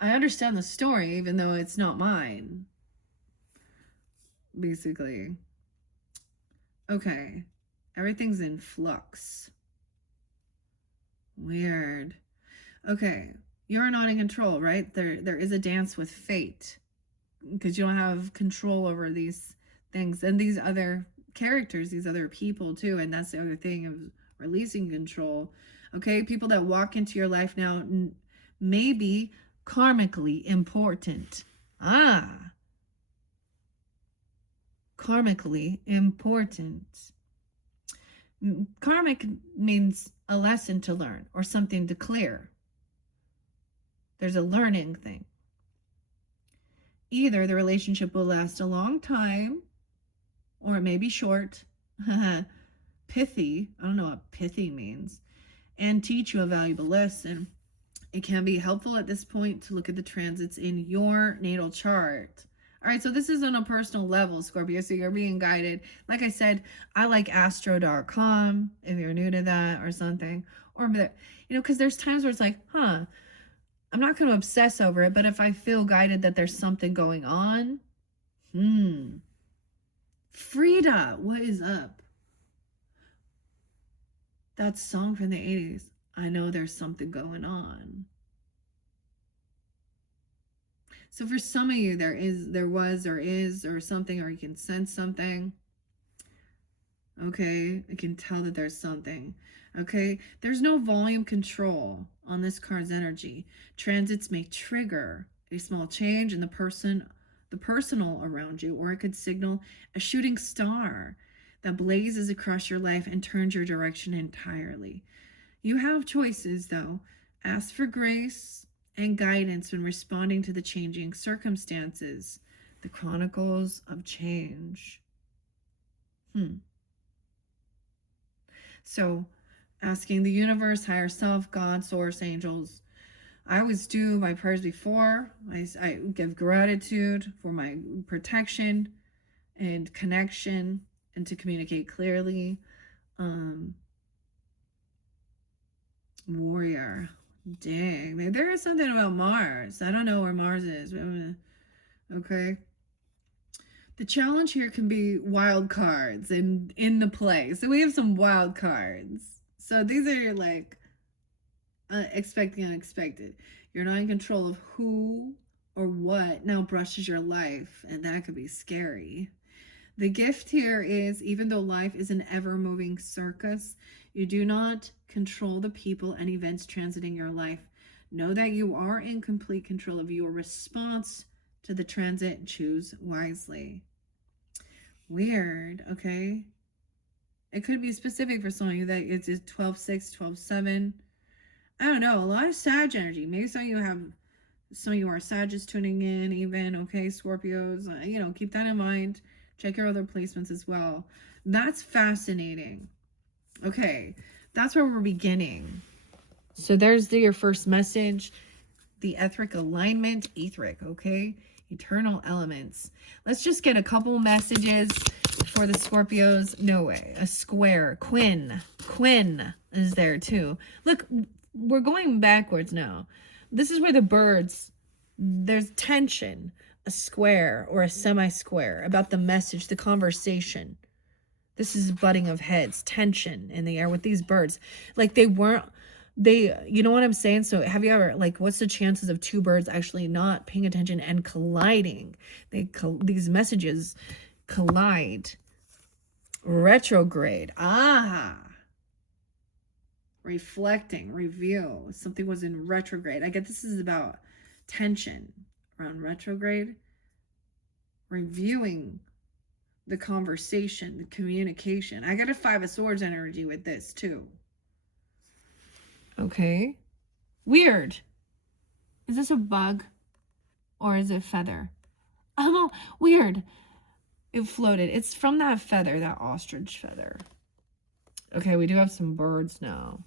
I understand the story, even though it's not mine. Basically. Okay. Everything's in flux. Weird. Okay. You're not in control, right? There is a dance with fate. Because you don't have control over these things. And these other characters, these other people too. And that's the other thing of releasing control. Okay, people that walk into your life now may be karmically important. Karmically important. Karmic means a lesson to learn or something to clear. There's a learning thing. Either the relationship will last a long time or it may be short. Pithy, I don't know what pithy means, and teach you a valuable lesson. It can be helpful at this point to look at the transits in your natal chart. All right, so this is on a personal level, Scorpio. So you're being guided. Like I said, I like astro.com if you're new to that or something. Or, because there's times where it's like, I'm not going to obsess over it, but if I feel guided that there's something going on, Frida, what is up? That song from the 80s. I know there's something going on. So for some of you, there was, or is, or something, or you can sense something. Okay, I can tell that there's something. Okay, there's no volume control on this card's energy. Transits may trigger a small change in the personal around you, or it could signal a shooting star that blazes across your life and turns your direction entirely. You have choices, though. Ask for grace and guidance when responding to the changing circumstances. The Chronicles of Change. So, asking the universe, higher self, God, source, angels. I always do my prayers before. I give gratitude for my protection and connection and to communicate clearly. Warrior. Dang, maybe there is something about Mars. I don't know where Mars is. Okay. The challenge here can be wild cards in the play. So we have some wild cards. So these are like expecting unexpected. You're not in control of who or what now brushes your life, and that could be scary. The gift here is, even though life is an ever-moving circus, you do not control the people and events transiting your life. Know that you are in complete control of your response to the transit. Choose wisely. Weird, okay? It could be specific for some of you that it's 12-6, 12-7. I don't know, a lot of Sag energy. Maybe some of you are Sagittarius tuning in even, okay, Scorpios. Keep that in mind. Check your other placements as well. That's fascinating. Okay, that's where we're beginning. So there's your first message. The etheric alignment, okay? Eternal elements. Let's just get a couple messages for the Scorpios. No way. A square. Quinn is there too. Look, we're going backwards now. This is where the birds, there's tension. A square or a semi-square about the message, the conversation. This is butting of heads, tension in the air with these birds. Like you know what I'm saying? So have you ever, what's the chances of two birds actually not paying attention and colliding? These messages collide. Retrograde. Reflecting, review. Something was in retrograde. I get this is about tension around retrograde. Reviewing the conversation, the communication. I got a 5 of Swords energy with this too. Okay. Weird. Is this a bug or is it a feather? Oh, weird. It floated. It's from that feather, that ostrich feather. Okay, we do have some birds now.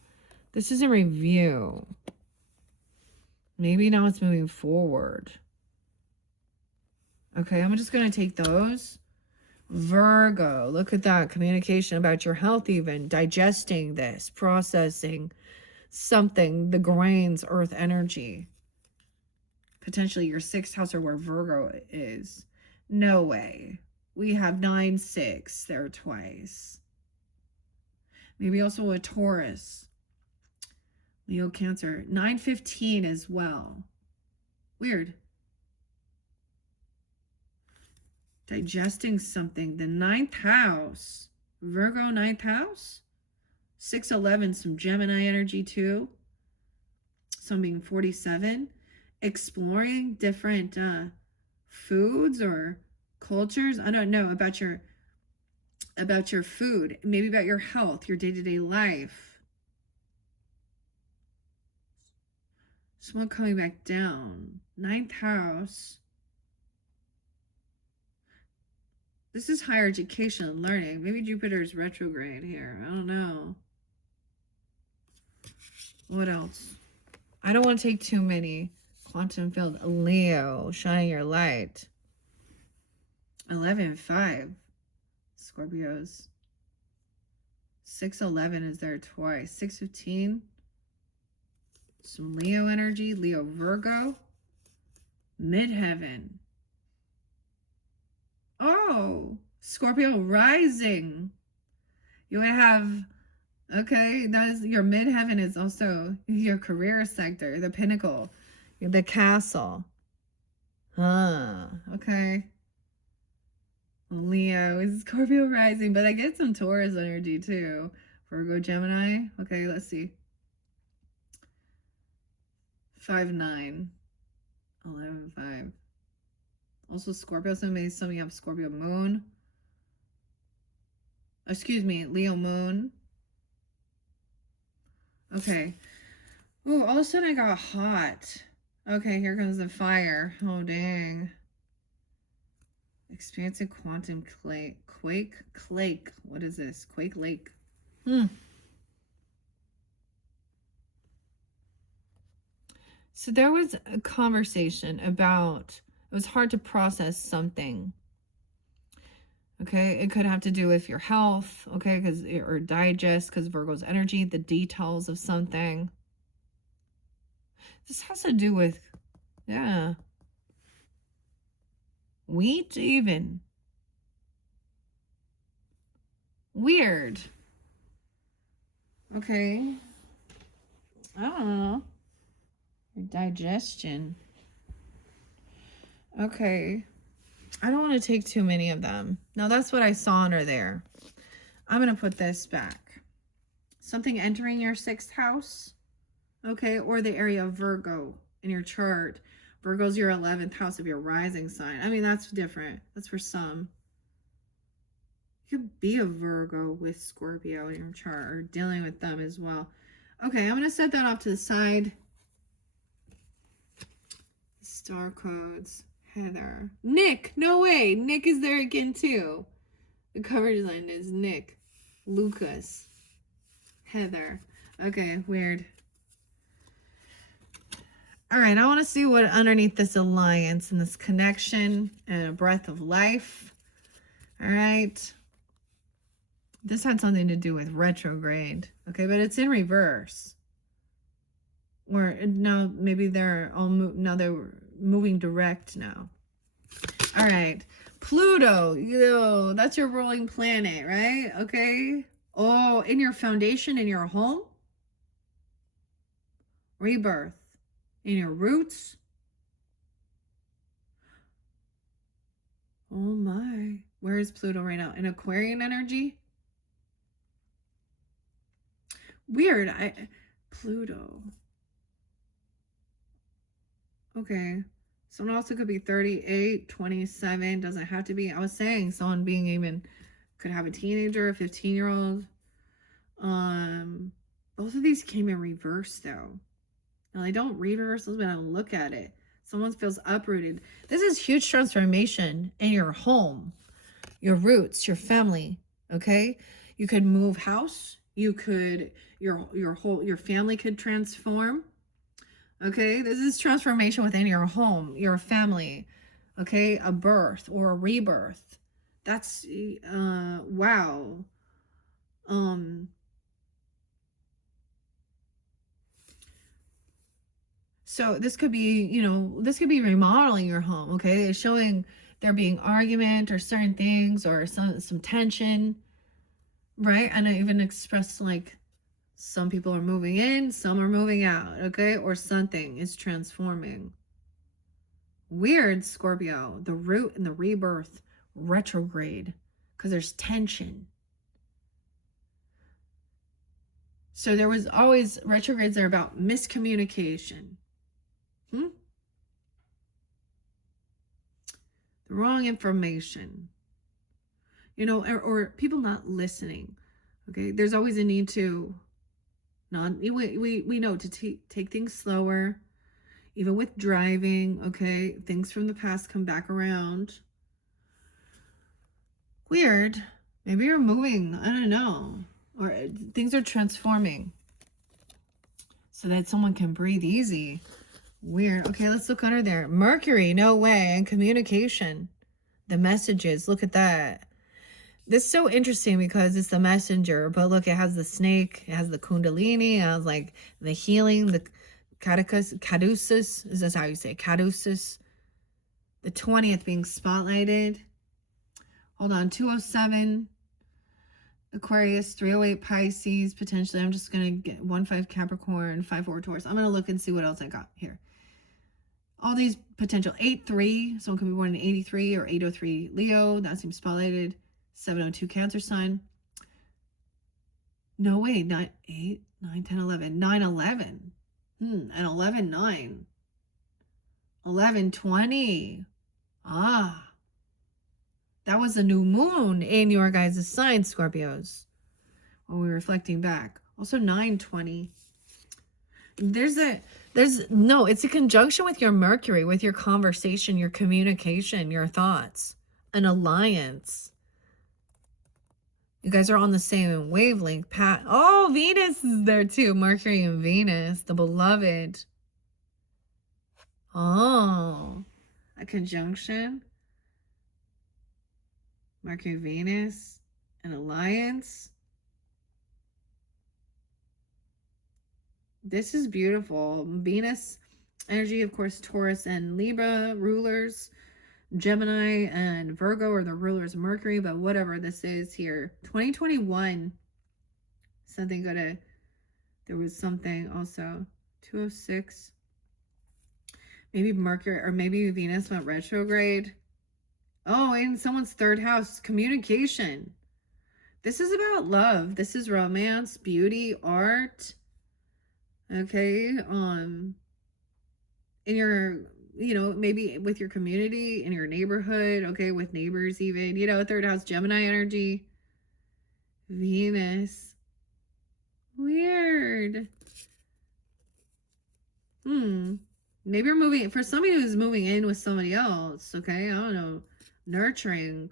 This is a review. Maybe now it's moving forward. Okay, I'm just going to take those. Virgo, look at that. Communication about your health even. Digesting this. Processing something. The grains, earth energy. Potentially your 6th house or where Virgo is. No way. We have 9-6 there twice. Maybe also a Taurus. Leo, Cancer. 9-15 as well. Weird. Digesting something. The 9th house. Virgo 9th house. 6-11. Some Gemini energy too. Some being 47. Exploring different foods or cultures. I don't know about your food. Maybe about your health, your day-to-day life. Someone coming back down. 9th house. This is higher education and learning. Maybe Jupiter's retrograde here. I don't know. What else? I don't want to take too many. Quantum field. Leo, shining your light. 11-5. Scorpios. 6-11 is there twice. 6-15. Some Leo energy. Leo Virgo. Midheaven. Oh, Scorpio rising. You would have, okay, that is your midheaven is also your career sector, the pinnacle, the castle. Okay. Leo is Scorpio rising, but I get some Taurus energy too. Virgo, Gemini. Okay, let's see. 5-9. 11-5. Also Scorpio, some of you have Scorpio moon. Excuse me, Leo moon. Okay. Ooh, all of a sudden I got hot. Okay, here comes the fire. Oh, dang. Expansive quantum quake. What is this? Quake lake. So there was a conversation about, it was hard to process something. Okay, it could have to do with your health, okay, or digest, because Virgo's energy, the details of something. This has to do with, yeah, wheat even. Weird. Okay. I don't know. Your digestion. Okay. I don't want to take too many of them. Now, that's what I saw under there. I'm going to put this back. Something entering your 6th house, okay, or the area of Virgo in your chart. Virgo's your 11th house of your rising sign. I mean, that's different. That's for some. You could be a Virgo with Scorpio in your chart or dealing with them as well. Okay, I'm going to set that off to the side. StarCodes. Heather. Nick. No way. Nick is there again too. The cover design is Nick. Lucas. Heather. Okay, weird. All right, I want to see what underneath this alliance and this connection and a breath of life. All right. This had something to do with retrograde. Okay, but it's in reverse. Or now maybe they're all now they're moving direct now. All right. Pluto, yo, that's your ruling planet, right? Okay. Oh, in your foundation, in your home. Rebirth. In your roots. Oh my. Where is Pluto right now? In Aquarian energy? Weird. Pluto. Okay. Someone also could be 38, 27. Doesn't have to be. I was saying someone being even could have a teenager, a 15-year-old. Both of these came in reverse though. Now I don't read reversals, but I look at it. Someone feels uprooted. This is huge transformation in your home, your roots, your family. Okay. You could move house. You could, your family could transform. Okay, this is transformation within your home, your family. Okay, a birth or a rebirth. That's wow. So this could be, this could be remodeling your home. Okay, it's showing there being argument or certain things or some tension, right? And I even expressed like some people are moving in, some are moving out, okay? Or something is transforming. Weird, Scorpio. The root and the rebirth, retrograde, because there's tension. So there was always, retrogrades are about miscommunication. The wrong information. Or people not listening. Okay, there's always a need to we know to take things slower, even with driving. Okay, things from the past come back around. Weird. Maybe you're moving, I don't know, or things are transforming so that someone can breathe easy. Weird. Okay, let's look under there. Mercury, no way, and communication. The messages, look at that. This is so interesting because it's the messenger, but look, it has the snake, it has the kundalini, it has like the healing, the caduceus, is this how you say it? Caduceus? The 20th being spotlighted. Hold on, 207 Aquarius, 308 Pisces, potentially. I'm just going to get 1-5 Capricorn, 5-4 Taurus. I'm going to look and see what else I got here. All these potential. 8-3, someone could be born in 83 or 803 Leo. That seems spotlighted. 702 Cancer sign. No, wait, 9, 8, 9, 10, 11. 9, 11. And 11, 9. 11, 20. Ah. That was a new moon in your guys' sign, Scorpios. When we're reflecting back. Also 920. It's a conjunction with your Mercury, with your conversation, your communication, your thoughts. An alliance. You guys are on the same wavelength. Oh, Venus is there too. Mercury and Venus, the beloved. Oh, a conjunction. Mercury, Venus, an alliance. This is beautiful. Venus energy, of course, Taurus and Libra rulers. Gemini and Virgo are the rulers of Mercury, but whatever this is here. 2021. There was something also. 206. Maybe Mercury or maybe Venus went retrograde. Oh, in someone's third house, communication. This is about love. This is romance, beauty, art. Okay. In your, maybe with your community, in your neighborhood, okay, with neighbors even, third house, Gemini energy. Venus. Weird. Maybe you're moving, for somebody who's moving in with somebody else, okay? I don't know. Nurturing.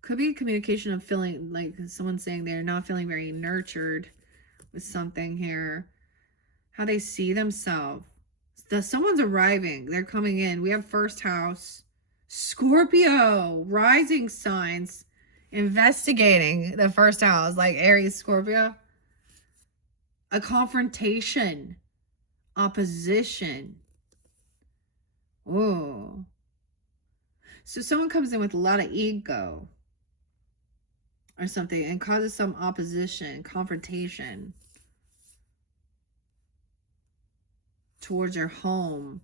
Could be a communication of feeling like someone saying they're not feeling very nurtured with something here. How they see themselves. Someone's arriving. They're coming in. We have first house. Scorpio. Rising signs. Investigating the first house. Like Aries, Scorpio. A confrontation. Opposition. Oh. So someone comes in with a lot of ego or something and causes some opposition, confrontation towards your home.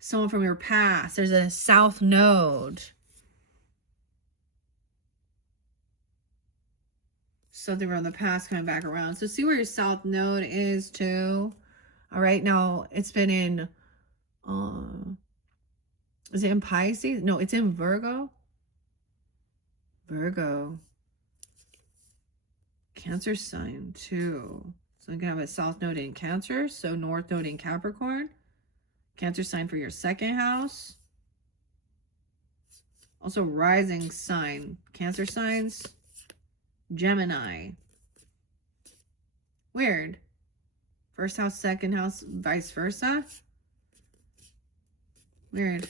Someone from your past. There's a south node. Something from the past coming back around. So see where your south node is too. All right. Now it's been in, is it in Pisces? No, it's in Virgo. Virgo. Cancer sign too. So you can have a south node in Cancer. So north node in Capricorn. Cancer sign for your second house. Also rising sign. Cancer signs. Gemini. Weird. First house, second house, vice versa. Weird.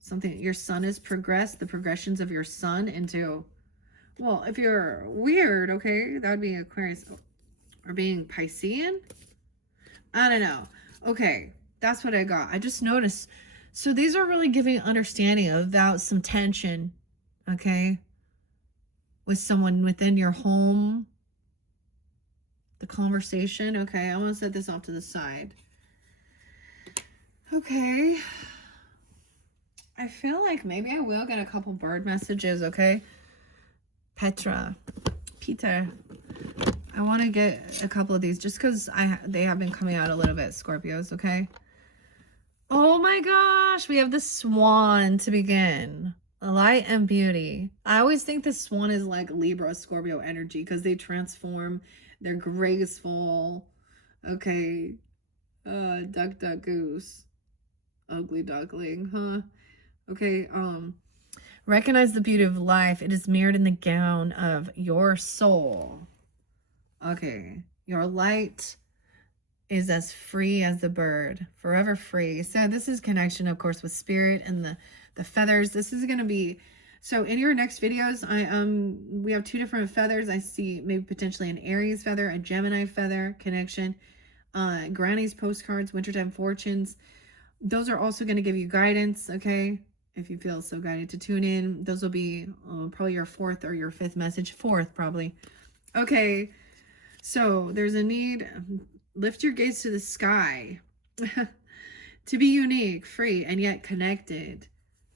Something, your sun is progressed, the progressions of your sun into, well, if you're weird, okay, that would be Aquarius, or being Piscean. I don't know. Okay, that's what I got. I just noticed. So these are really giving understanding about some tension, okay, with someone within your home. The conversation, okay, I want to set this off to the side. Okay. I feel like maybe I will get a couple bird messages, okay? Peter. I want to get a couple of these just because they have been coming out a little bit, Scorpios, okay? Oh my gosh, we have the swan to begin. Light and beauty. I always think the swan is like Libra, Scorpio energy because they transform. They're graceful. Okay. Duck, duck, goose. Ugly duckling, huh? Okay, recognize the beauty of life. It is mirrored in the gown of your soul. Okay, your light is as free as the bird, forever free. So this is connection, of course, with spirit and the feathers. This is going to be So in your next videos, we have 2 different feathers. I see maybe potentially an Aries feather, a Gemini feather connection, Granny's postcards, wintertime fortunes. Those are also going to give you guidance, okay? If you feel so guided to tune in, those will be probably your 4th or your 5th message. 4th, probably. Okay, so there's a need. Lift your gaze to the sky. To be unique, free, and yet connected.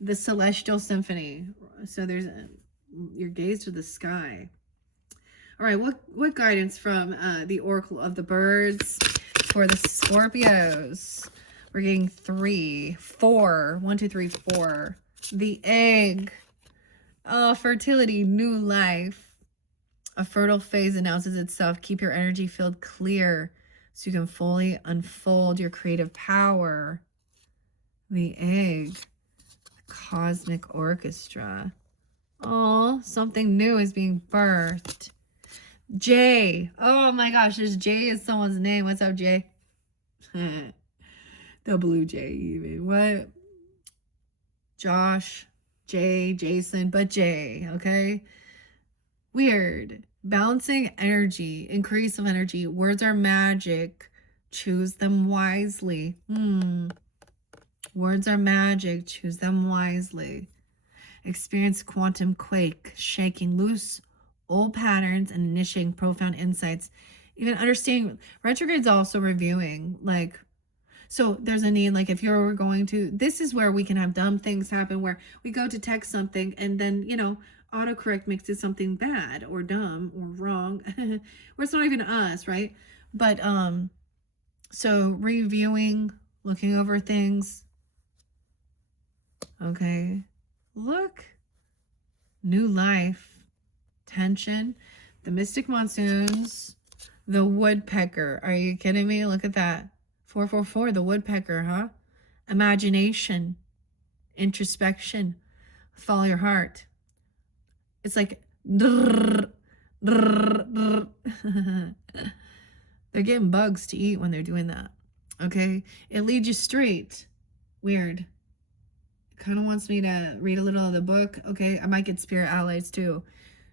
The Celestial Symphony. So there's your gaze to the sky. All right, what guidance from the Oracle of the Birds for the Scorpios? We're getting 3, 4. 1, 2, 3, 4. The egg. Oh, fertility, new life. A fertile phase announces itself. Keep your energy field clear so you can fully unfold your creative power. The egg. The cosmic orchestra. Oh, something new is being birthed. Jay. Oh my gosh, there's Jay is someone's name. What's up, Jay? The blue jay even. What? Josh, Jay, Jason, but Jay, okay? Weird. Balancing energy, increase of energy. Words are magic. Choose them wisely. Words are magic. Choose them wisely. Experience quantum quake, shaking loose old patterns and initiating profound insights. Even understanding. Retrograde's also reviewing, like, so there's a need, like if you're going to, this is where we can have dumb things happen where we go to text something and then, you know, autocorrect makes it something bad or dumb or wrong, where it's not even us, right? But, so reviewing, looking over things. Okay. Look. New life. Tension. The Mystic Monsoons. The Woodpecker. Are you kidding me? Look at that. 444, the woodpecker, huh? Imagination, introspection, follow your heart. It's like, drrr, drrr, drrr. They're getting bugs to eat when they're doing that, okay? It leads you straight. Weird. It kind of wants me to read a little of the book, okay? I might get spirit allies too.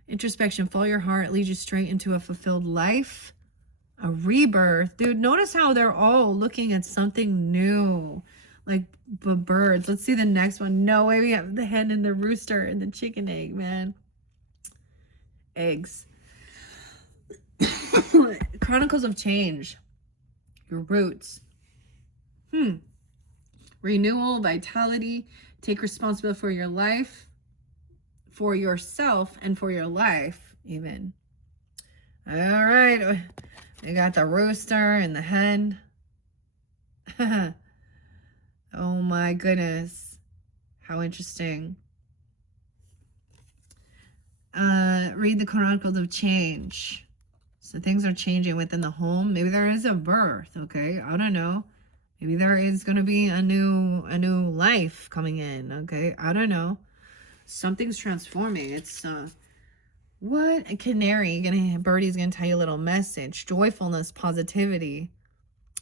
Introspection, follow your heart, leads you straight into a fulfilled life. A rebirth. Dude, notice how they're all looking at something new. Like the birds. Let's see the next one. No way, we have the hen and the rooster and the chicken egg, man. Eggs. Chronicles of change. Your roots. Renewal, vitality. Take responsibility for your life. For yourself and for your life, even. All right. We got the rooster and the hen. Oh my goodness. How interesting. Read the Chronicles of Change. So things are changing within the home. Maybe there is a birth, okay? I don't know. Maybe there is going to be a new life coming in, okay? I don't know. Something's transforming. It's what? A canary. Birdie's gonna tell you a little message. Joyfulness, positivity.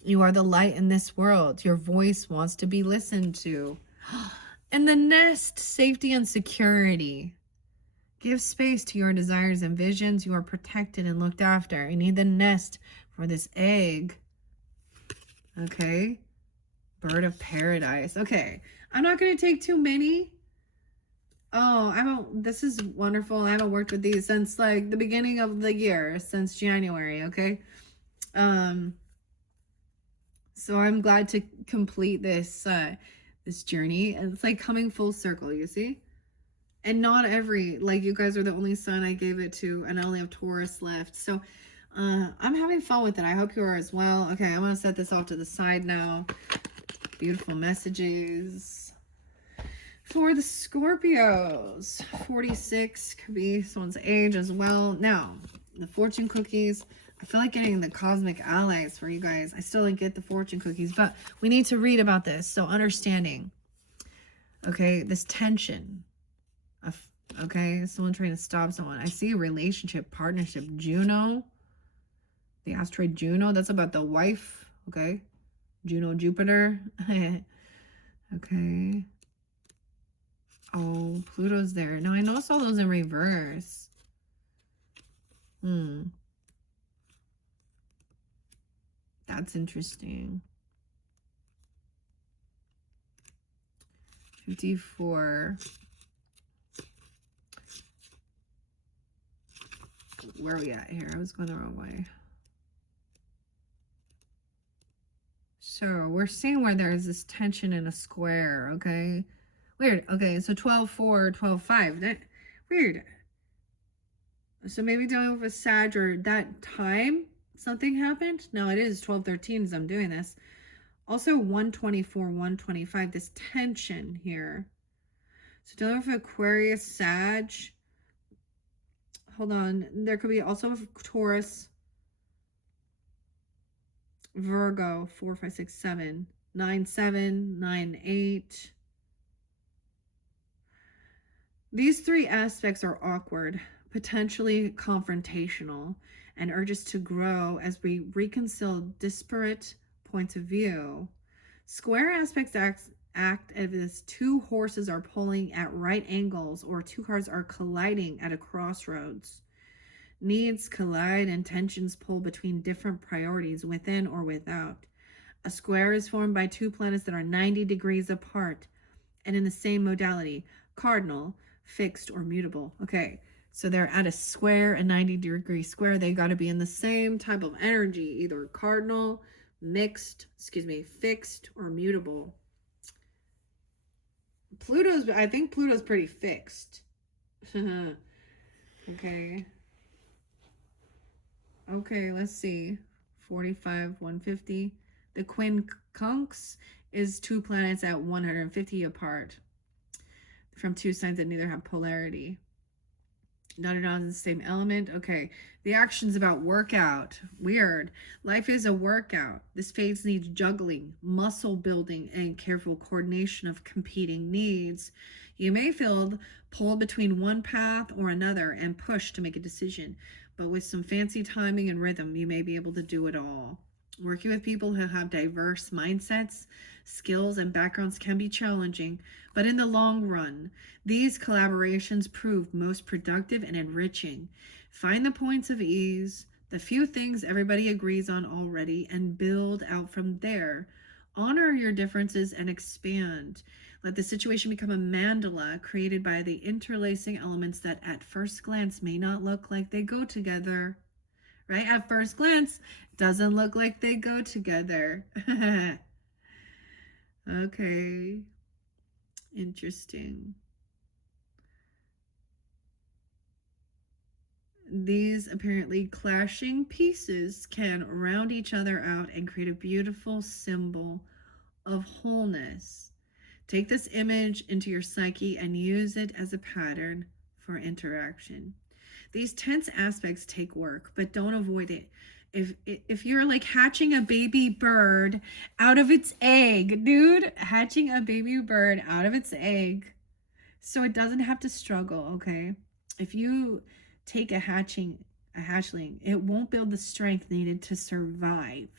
You are the light in this world. Your voice wants to be listened to. And the nest, safety and security. Give space to your desires and visions. You are protected and looked after. You need the nest for this egg. Okay. Bird of paradise. Okay. I'm not going to take too many. Oh, this is wonderful. I haven't worked with these since like the beginning of the year, since January, okay? So I'm glad to complete this this journey. It's like coming full circle, you see? And not every, like you guys are the only sign I gave it to, and I only have Taurus left. So I'm having fun with it. I hope you are as well. Okay, I'm going to set this off to the side now. Beautiful messages. For the Scorpios, 46 could be someone's age as well. Now, the fortune cookies. I feel like getting the cosmic allies for you guys. I still didn't get the fortune cookies, but we need to read about this. So understanding. Okay, this tension. Okay, someone trying to stop someone. I see a relationship, partnership. Juno. The asteroid Juno. That's about the wife. Okay. Juno, Jupiter. Okay. Oh, Pluto's there. Now I noticed all those in reverse. That's interesting. 54. Where are we at here? I was going the wrong way. So we're seeing where there's this tension in a square, okay? Weird. Okay, so 12-4, 12-5. That weird. So maybe dealing with a Sag or that time something happened. No, it is 12-13 as I'm doing this. Also 124, 125, this tension here. So dealing with Aquarius, Sag. Hold on. There could be also Taurus, Virgo, 4, 5, 6, 7, 9, 7, 9, 8. These three aspects are awkward, potentially confrontational, and urges to grow as we reconcile disparate points of view. Square aspects act as if two horses are pulling at right angles or two cars are colliding at a crossroads. Needs collide and tensions pull between different priorities within or without. A square is formed by two planets that are 90 degrees apart and in the same modality, cardinal, fixed, or mutable. Okay, so they're at a square, a 90-degree square. They got to be in the same type of energy, either cardinal, fixed, or mutable. I think Pluto's pretty fixed. Okay. Okay, let's see. 45, 150. The quincunx is two planets at 150 apart from two signs that neither have polarity. Not at all in the same element. Okay. The action's about workout. Weird. Life is a workout. This phase needs juggling, muscle building, and careful coordination of competing needs. You may feel pulled between one path or another and pushed to make a decision, but with some fancy timing and rhythm, you may be able to do it all. Working with people who have diverse mindsets, skills, and backgrounds can be challenging, but in the long run, these collaborations prove most productive and enriching. Find the points of ease, the few things everybody agrees on already, and build out from there. Honor your differences and expand. Let the situation become a mandala created by the interlacing elements that at first glance may not look like they go together. Right? At first glance, doesn't look like they go together. Okay. Interesting. These apparently clashing pieces can round each other out and create a beautiful symbol of wholeness. Take this image into your psyche and use it as a pattern for interaction. These tense aspects take work, but don't avoid it. If you're like hatching a baby bird out of its egg, dude, hatching a baby bird out of its egg so it doesn't have to struggle, okay? If you take a hatchling, it won't build the strength needed to survive.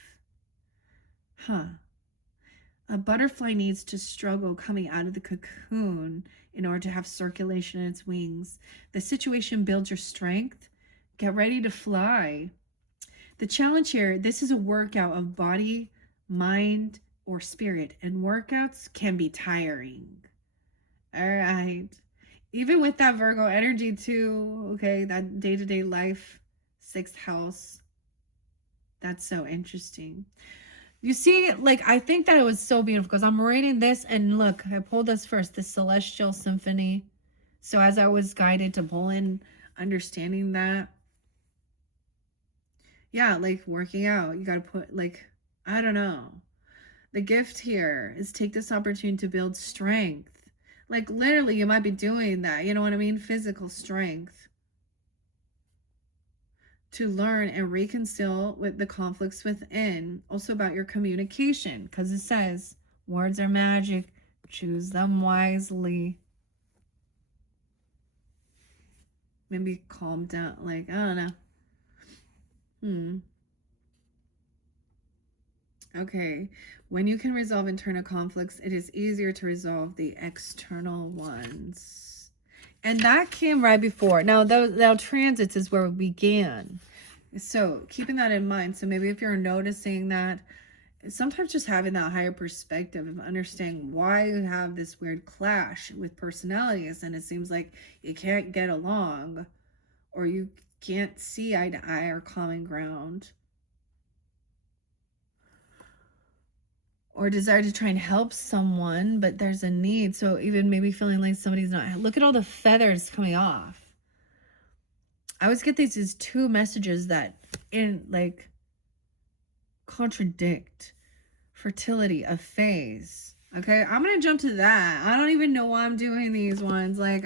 A butterfly needs to struggle coming out of the cocoon in order to have circulation in its wings. The situation builds your strength. Get ready to fly. The challenge here, this is a workout of body, mind, or spirit, and workouts can be tiring. All right. Even with that Virgo energy too, okay, that day-to-day life, 6th house. That's so interesting. You see, like, I think that it was so beautiful because I'm reading this and look, I pulled this first, the Celestial Symphony. So as I was guided to pull in, understanding that, yeah, like working out, you got to put, like, I don't know. The gift here is take this opportunity to build strength. Like, literally, you might be doing that. You know what I mean? Physical strength. To learn and reconcile with the conflicts within. Also about your communication, because it says words are magic. Choose them wisely. Maybe calm down. Like, I don't know. Okay. When you can resolve internal conflicts, it is easier to resolve the external ones. And that came right before. Now transits is where we began. So keeping that in mind. So maybe if you're noticing that, sometimes just having that higher perspective of understanding why you have this weird clash with personalities, and it seems like you can't get along, or you can't see eye to eye or common ground, or desire to try and help someone, but there's a need. So even maybe feeling like somebody's not, look at all the feathers coming off. I always get these two messages that in like contradict fertility, a phase. Okay, I'm gonna jump to that. I don't even know why I'm doing these ones. Like,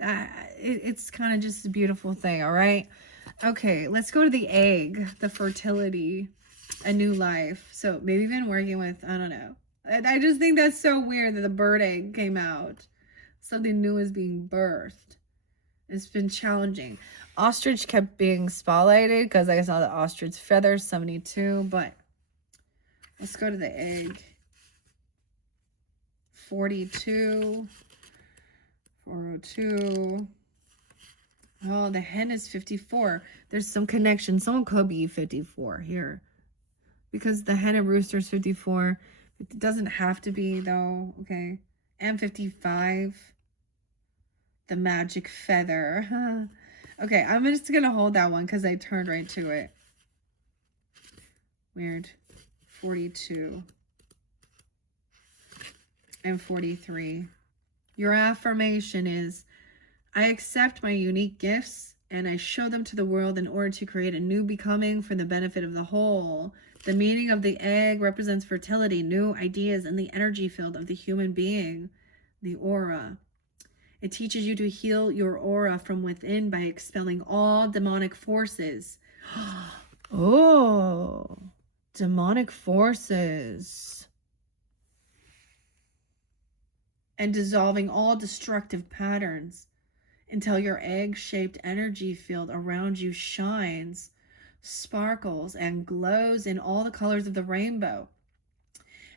it's kind of just a beautiful thing. All right. Okay, let's go to the egg, the fertility, a new life. So maybe even working with, I don't know. I just think that's so weird that the bird egg came out. Something new is being birthed. It's been challenging. Ostrich kept being spotlighted because I saw the ostrich feathers, 72, but let's go to the egg. 42, 402. Oh, the hen is 54. There's some connection. Someone could be 54 here. Because the hen and rooster is 54. It doesn't have to be, though. Okay. And 55. The magic feather. Okay, I'm just going to hold that one because I turned right to it. Weird. 42. And 43. Your affirmation is, I accept my unique gifts and I show them to the world in order to create a new becoming for the benefit of the whole. The meaning of the egg represents fertility, new ideas, and the energy field of the human being, the aura. It teaches you to heal your aura from within by expelling all demonic forces. Oh, demonic forces. And dissolving all destructive patterns until your egg-shaped energy field around you shines, sparkles, and glows in all the colors of the rainbow.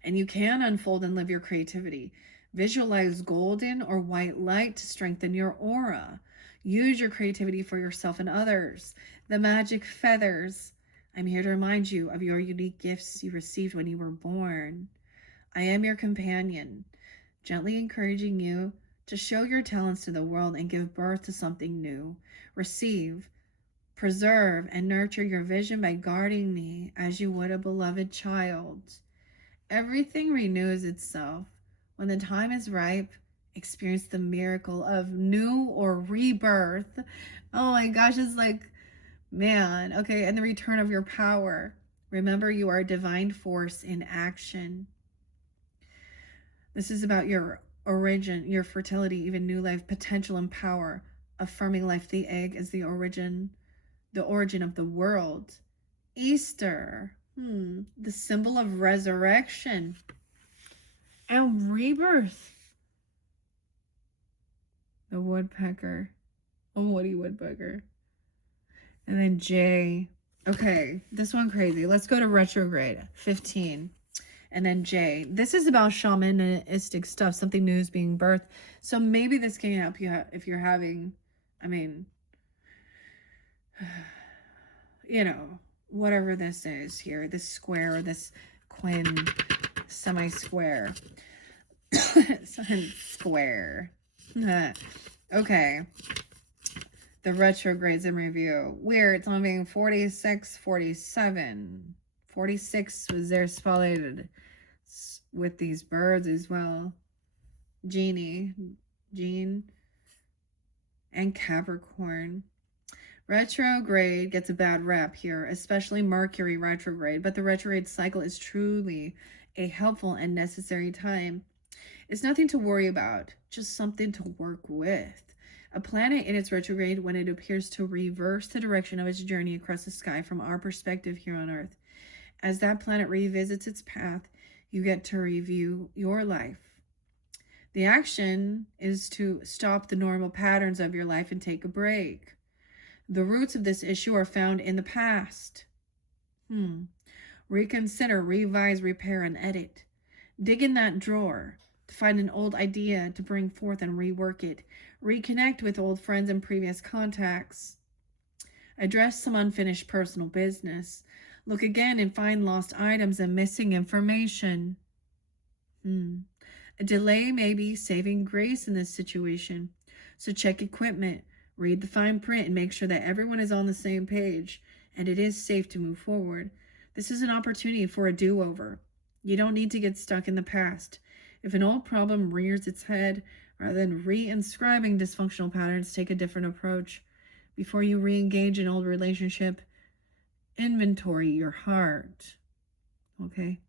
And you can unfold and live your creativity. Visualize golden or white light to strengthen your aura. Use your creativity for yourself and others. The magic feathers. I'm here to remind you of your unique gifts you received when you were born. I am your companion, gently encouraging you to show your talents to the world and give birth to something new. Receive, preserve, and nurture your vision by guarding me as you would a beloved child. Everything renews itself. When the time is ripe, experience the miracle of new or rebirth. Oh my gosh, it's like, man. Okay, and the return of your power. Remember, you are a divine force in action. This is about your origin, your fertility, even new life, potential, and power. Affirming life, the egg is the origin of the world. Easter, the symbol of resurrection and rebirth. The woodpecker, a woody woodpecker. And then J. Okay, this one crazy. Let's go to retrograde, 15. And then J. This is about shamanistic stuff. Something new is being birthed. So maybe this can help you if you're having, I mean, you know, whatever this is here, this square or this quin semi-square. Square. Okay. The retrogrades in review. Weird. It's only being 46, 47. 46 was there spotlighted with these birds as well. Jean, and Capricorn. Retrograde gets a bad rap here, especially Mercury retrograde, but the retrograde cycle is truly a helpful and necessary time. It's nothing to worry about, just something to work with. A planet in its retrograde when it appears to reverse the direction of its journey across the sky from our perspective here on Earth. As that planet revisits its path, you get to review your life. The action is to stop the normal patterns of your life and take a break. The roots of this issue are found in the past. Reconsider, revise, repair, and edit. Dig in that drawer to find an old idea to bring forth and rework it. Reconnect with old friends and previous contacts. Address some unfinished personal business. Look again and find lost items and missing information. A delay may be saving grace in this situation. So check equipment, read the fine print, and make sure that everyone is on the same page and it is safe to move forward. This is an opportunity for a do-over. You don't need to get stuck in the past. If an old problem rears its head, rather than re-inscribing dysfunctional patterns, take a different approach. Before you re-engage an old relationship, inventory your heart. Okay?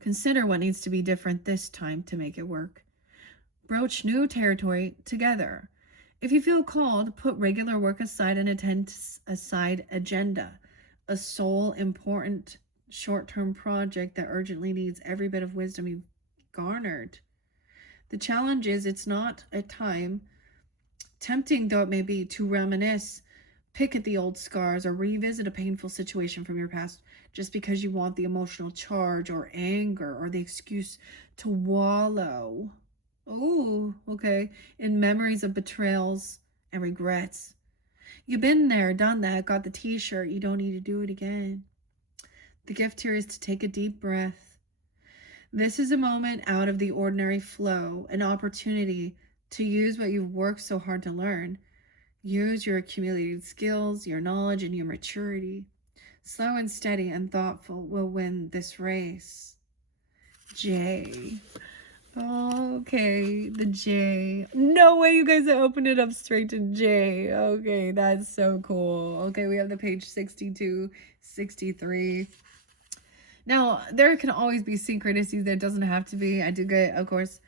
Consider what needs to be different this time to make it work. Broach new territory together. If you feel called, put regular work aside and attend a side agenda, a sole important short-term project that urgently needs every bit of wisdom you've garnered. The challenge is it's not a time, tempting though it may be, to reminisce, pick at the old scars, or revisit a painful situation from your past just because you want the emotional charge or anger or the excuse to wallow. Oh, okay. In memories of betrayals and regrets. You've been there, done that, got the t-shirt. You don't need to do it again. The gift here is to take a deep breath. This is a moment out of the ordinary flow, an opportunity to use what you've worked so hard to learn. Use your accumulated skills, your knowledge, and your maturity. Slow and steady and thoughtful will win this race. J. Okay, the J. No way you guys opened it up straight to J. Okay, that's so cool. Okay, we have the page 62, 63. Now, there can always be synchronicities. There doesn't have to be. I did get, of course,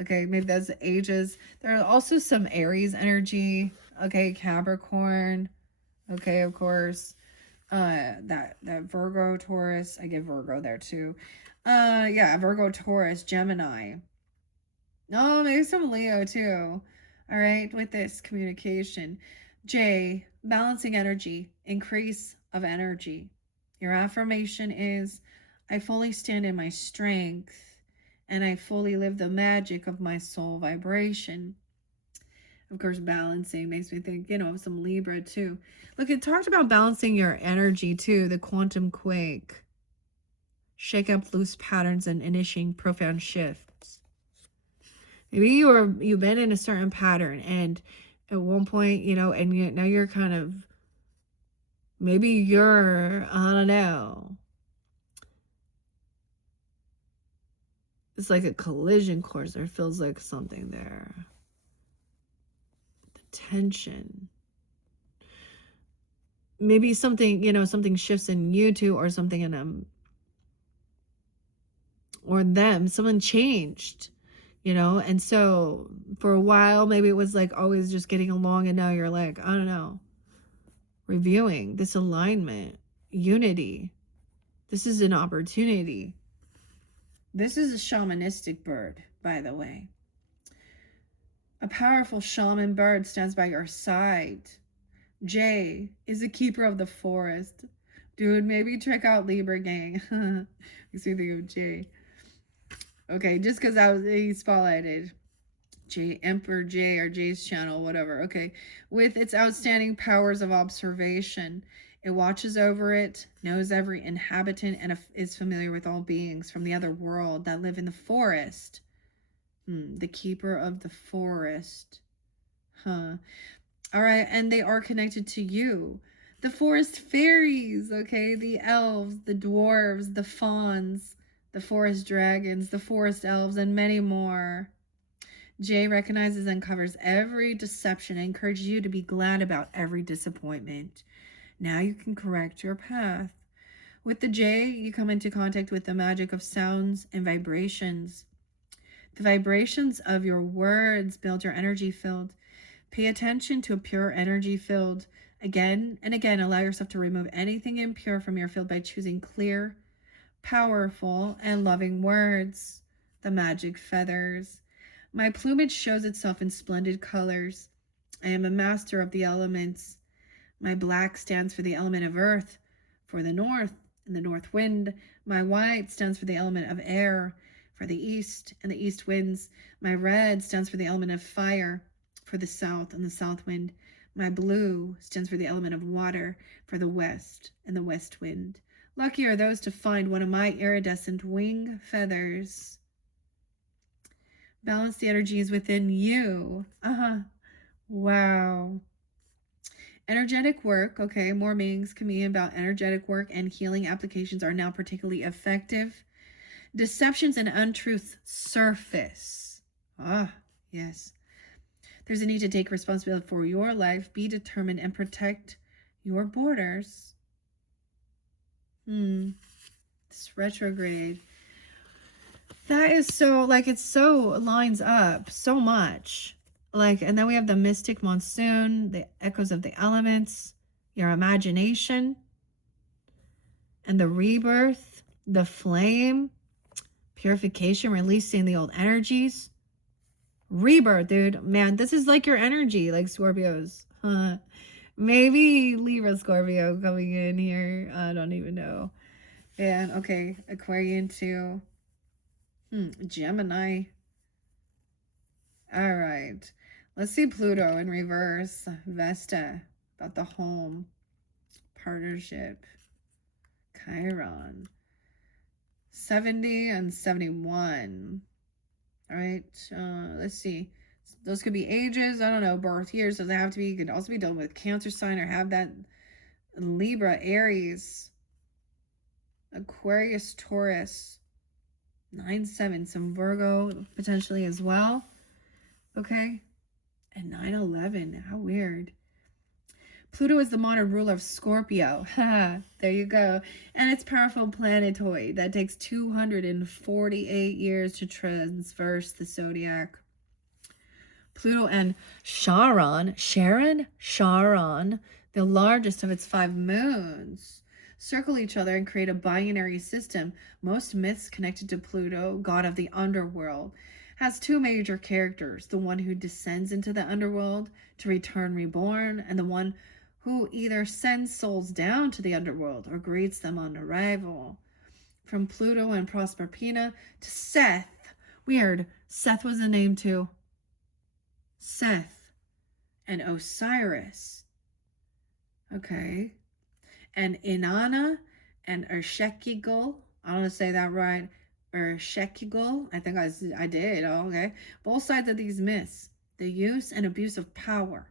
okay, maybe that's ages. There are also some Aries energy. Okay, Capricorn. Okay, of course. That Virgo, Taurus. I get Virgo there too. Yeah, Virgo, Taurus, Gemini. Oh, maybe some Leo too. All right, with this communication. J, balancing energy, increase of energy. Your affirmation is, I fully stand in my strength and I fully live the magic of my soul vibration. Of course, balancing makes me think, of some Libra too. Look, it talked about balancing your energy too, the quantum quake. Shake up loose patterns and initiating profound shifts. Maybe you've been in a certain pattern and at one point, and now you're kind of, maybe you're, I don't know. It's like a collision course. There feels like something there. The tension. Maybe something, something shifts in you two or something in them. Or them. Someone changed, and so for a while, maybe it was like always just getting along, and now you're like, I don't know, reviewing this alignment, unity. This is an opportunity. This is a shamanistic bird, by the way. A powerful shaman bird stands by your side. Jay is a keeper of the forest. Dude, maybe check out Libra Gang. Makes me think of Jay. Okay, just because he spotlighted J, Emperor J, or Jay's channel, whatever. Okay, with its outstanding powers of observation, it watches over it, knows every inhabitant, and is familiar with all beings from the other world that live in the forest. The keeper of the forest. All right, and they are connected to you. The forest fairies, okay? The elves, the dwarves, the fauns, the forest dragons, the forest elves, and many more. Jay recognizes and covers every deception and encourages you to be glad about every disappointment. Now you can correct your path. With the J, you come into contact with the magic of sounds and vibrations. The vibrations of your words build your energy field. Pay attention to a pure energy field. Again and again, allow yourself to remove anything impure from your field by choosing clear, powerful, and loving words. The magic feathers. My plumage shows itself in splendid colors. I am a master of the elements. My black stands for the element of earth, for the north, and the north wind. My white stands for the element of air for the east and the east winds. My red stands for the element of fire for the south and the south wind. My blue stands for the element of water for the west and the west wind. Lucky are those to find one of my iridescent wing feathers. Balance the energies within you. Wow. Energetic work, okay, more meetings can be about energetic work and healing applications are now particularly effective. Deceptions and untruths surface. Yes. There's a need to take responsibility for your life, be determined, and protect your borders. This retrograde. That is so, like, it so lines up so much. Like, and then we have the mystic monsoon, the echoes of the elements, your imagination, and the rebirth, the flame, purification, releasing the old energies. Rebirth, dude. Man, this is like your energy, like Scorpios. Maybe Libra Scorpio coming in here. I don't even know. Man, okay. Aquarian too. Gemini. All right. Let's see Pluto in reverse. Vesta. About the home. Partnership. Chiron. 70 and 71. All right. Let's see. Those could be ages. I don't know. Birth years. Doesn't have to be. You could also be dealing with Cancer sign or have that Libra, Aries, Aquarius, Taurus. 9-7. Some Virgo potentially as well. Okay. And 9-11. How weird. Pluto is the modern ruler of Scorpio. There you go. And it's powerful planetoid that takes 248 years to traverse the zodiac. Pluto and Charon, the largest of its 5 moons, circle each other and create a binary system. Most myths connected to Pluto, god of the underworld, has 2 major characters, the one who descends into the underworld to return reborn, and the one who either sends souls down to the underworld or greets them on arrival. From Pluto and Proserpina to Seth. Weird. Seth was a name too. Seth and Osiris. Okay. And Inanna and Ershkigal. I don't want to say that right. Ershkigal. I think I did. Oh, okay. Both sides of these myths. The use and abuse of power.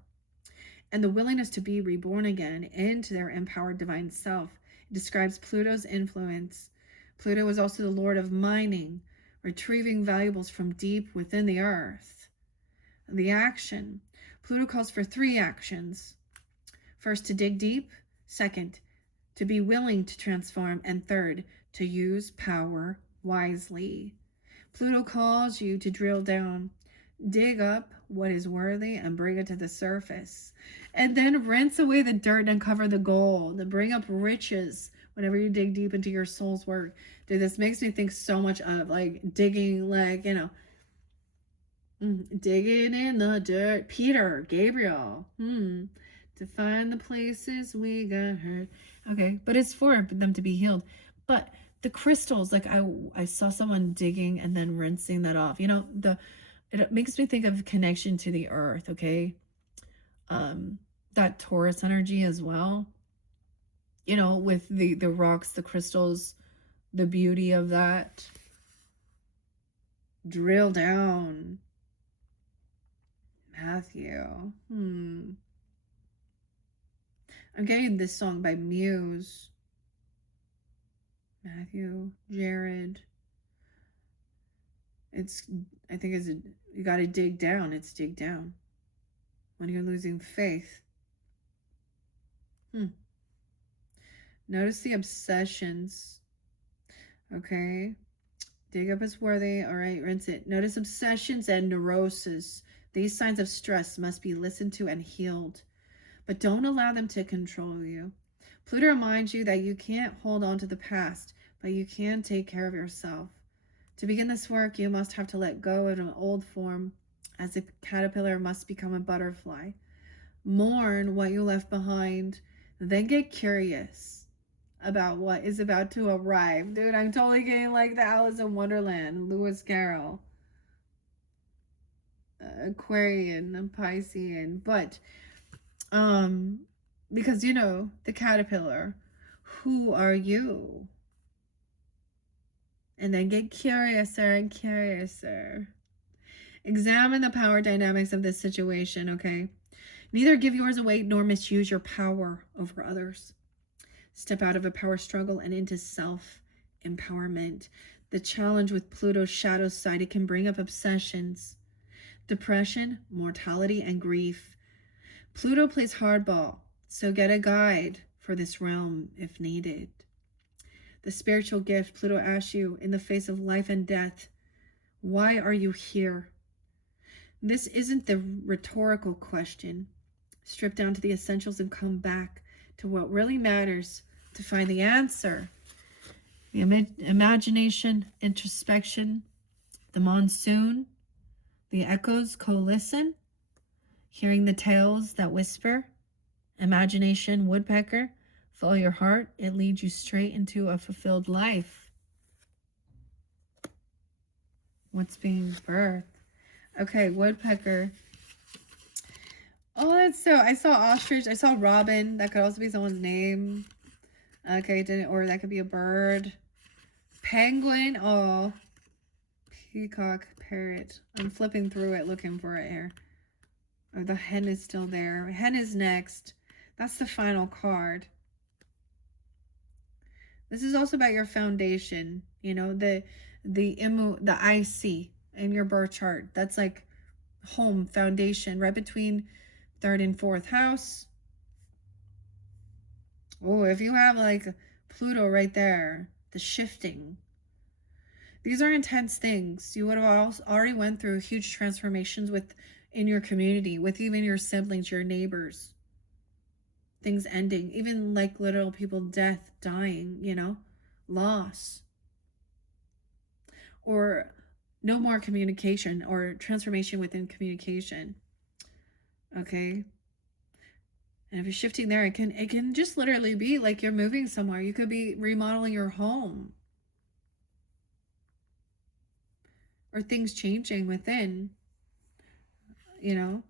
And the willingness to be reborn again into their empowered divine self. It describes Pluto's influence. Pluto is also the lord of mining, retrieving valuables from deep within the earth. The action. Pluto calls for 3 actions. First, to dig deep. Second, to be willing to transform. And third, to use power wisely. Pluto calls you to drill down, dig up what is worthy and bring it to the surface. And then rinse away the dirt and uncover the gold. And bring up riches whenever you dig deep into your soul's work. Dude, this makes me think so much of like digging, like, you know, digging in the dirt. Peter, Gabriel. To find the places we got hurt. Okay, but it's for them to be healed. But the crystals, like I saw someone digging and then rinsing that off. You know, it makes me think of connection to the earth, okay? That Taurus energy as well. You know, with the rocks, the crystals, the beauty of that. Drill down. Matthew. I'm getting this song by Muse. Matthew, Jared. I think you gotta dig down. It's dig down. When you're losing faith. Notice the obsessions. Okay. Dig up is worthy. All right, rinse it. Notice obsessions and neurosis. These signs of stress must be listened to and healed. But don't allow them to control you. Pluto reminds you that you can't hold on to the past, but you can take care of yourself. To begin this work, you must have to let go of an old form, as a caterpillar must become a butterfly. Mourn what you left behind, then get curious about what is about to arrive. Dude, I'm totally getting like the Alice in Wonderland, Lewis Carroll. Aquarian, Piscean, but because you know, the caterpillar, who are you? And then get curiouser and curiouser. Examine the power dynamics of this situation, okay? Neither give yours away nor misuse your power over others. Step out of a power struggle and into self-empowerment. The challenge with Pluto's shadow side, it can bring up obsessions, depression, mortality, and grief. Pluto plays hardball, so get a guide for this realm if needed. The spiritual gift, Pluto asks you in the face of life and death, why are you here? This isn't the rhetorical question. Strip down to the essentials and come back to what really matters to find the answer. The imagination, introspection, the monsoon, the echoes co-listen, hearing the tales that whisper, imagination, woodpecker, follow your heart, it leads you straight into a fulfilled life. What's being birthed? Okay, woodpecker. Oh, that's so, I saw ostrich, I saw robin, that could also be someone's name. Okay, didn't, or that could be a bird. Penguin, oh. Peacock, parrot. I'm flipping through it looking for it here. Oh, the hen is still there. Hen is next. That's the final card. This is also about your foundation, you know, the IC in your birth chart. That's like home, foundation, right between 3rd and 4th house. Oh, if you have like Pluto right there, the shifting. These are intense things. You would have already went through huge transformations in your community, with even your siblings, your neighbors. Things ending, even like literal people, death, dying, you know, loss. Or no more communication, or transformation within communication. Okay. And if you're shifting there, it can just literally be like you're moving somewhere. You could be remodeling your home. Or things changing within, you know.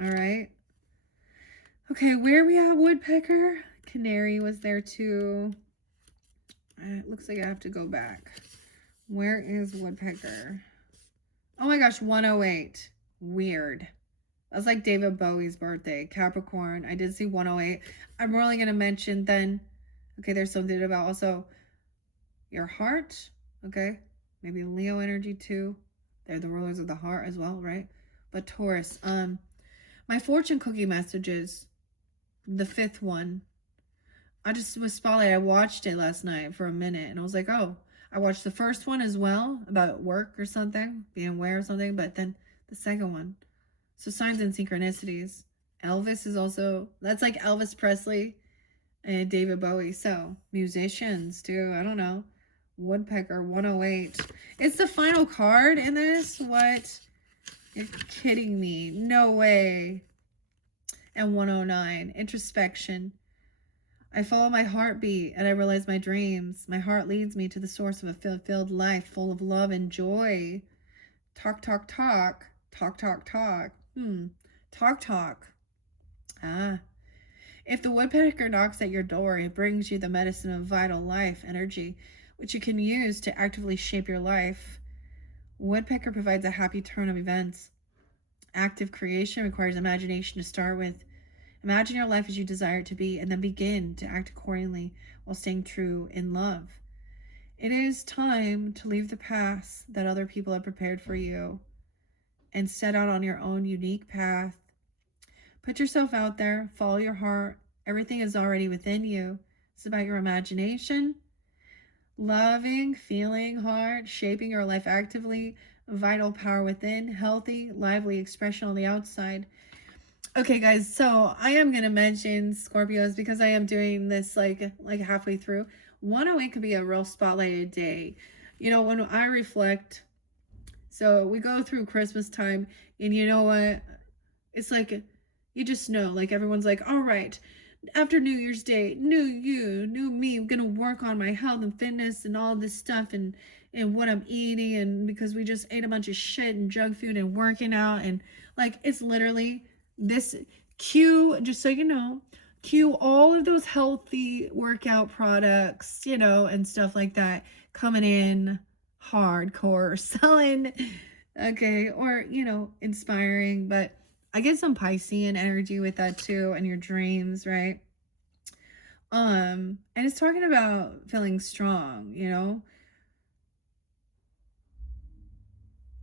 All right. Okay, where we at, woodpecker? Canary was there too. It looks like I have to go back. Where is woodpecker? Oh my gosh, 108. Weird. That's like David Bowie's birthday. Capricorn. I did see 108. I'm really going to mention then. Okay, there's something about also your heart. Okay. Maybe Leo energy too. They're the rulers of the heart as well, right? But Taurus. My fortune cookie messages. The 5th one. I just was spotlight. I watched it last night for a minute and I was like, oh, I watched the first one as well about work or something, being aware of something, but then the second one. So signs and synchronicities. Elvis is also, that's like Elvis Presley and David Bowie. So musicians too. I don't know. Woodpecker 108. It's the final card in this. What? You're kidding me. No way. And 109. Introspection. I follow my heartbeat and I realize my dreams. My heart leads me to the source of a fulfilled life full of love and joy. Talk, talk, talk. Talk, talk, talk. Talk, talk. Ah. If the woodpecker knocks at your door, it brings you the medicine of vital life energy, which you can use to actively shape your life. Woodpecker provides a happy turn of events. Active creation requires imagination to start with. Imagine your life as you desire it to be, and then begin to act accordingly while staying true in love. It is time to leave the past that other people have prepared for you and set out on your own unique path. Put yourself out there, follow your heart. Everything is already within you. It's about your imagination, loving, feeling hard, shaping your life actively, vital power within, healthy, lively expression on the outside. Okay, guys, so I am going to mention Scorpios because I am doing this like halfway through. 108 could be a real spotlighted day. You know, when I reflect, so we go through Christmas time, and you know what? It's like, you just know, like everyone's like, all right, after New Year's Day, new you, new me. I'm gonna work on my health and fitness and all this stuff and what I'm eating, and because we just ate a bunch of shit and junk food and working out, and like it's literally this cue, just so you know, cue all of those healthy workout products, you know, and stuff like that coming in hardcore selling, okay, or you know, inspiring, but I get some Piscean energy with that too, and your dreams, right? And it's talking about feeling strong, you know?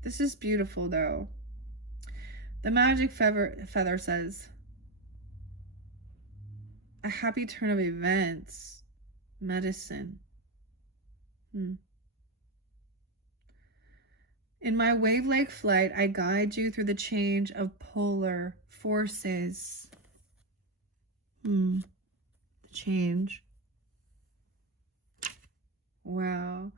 This is beautiful though. The magic feather says, a happy turn of events, medicine. In my wave-like flight, I guide you through the change of polar forces. The change. Wow.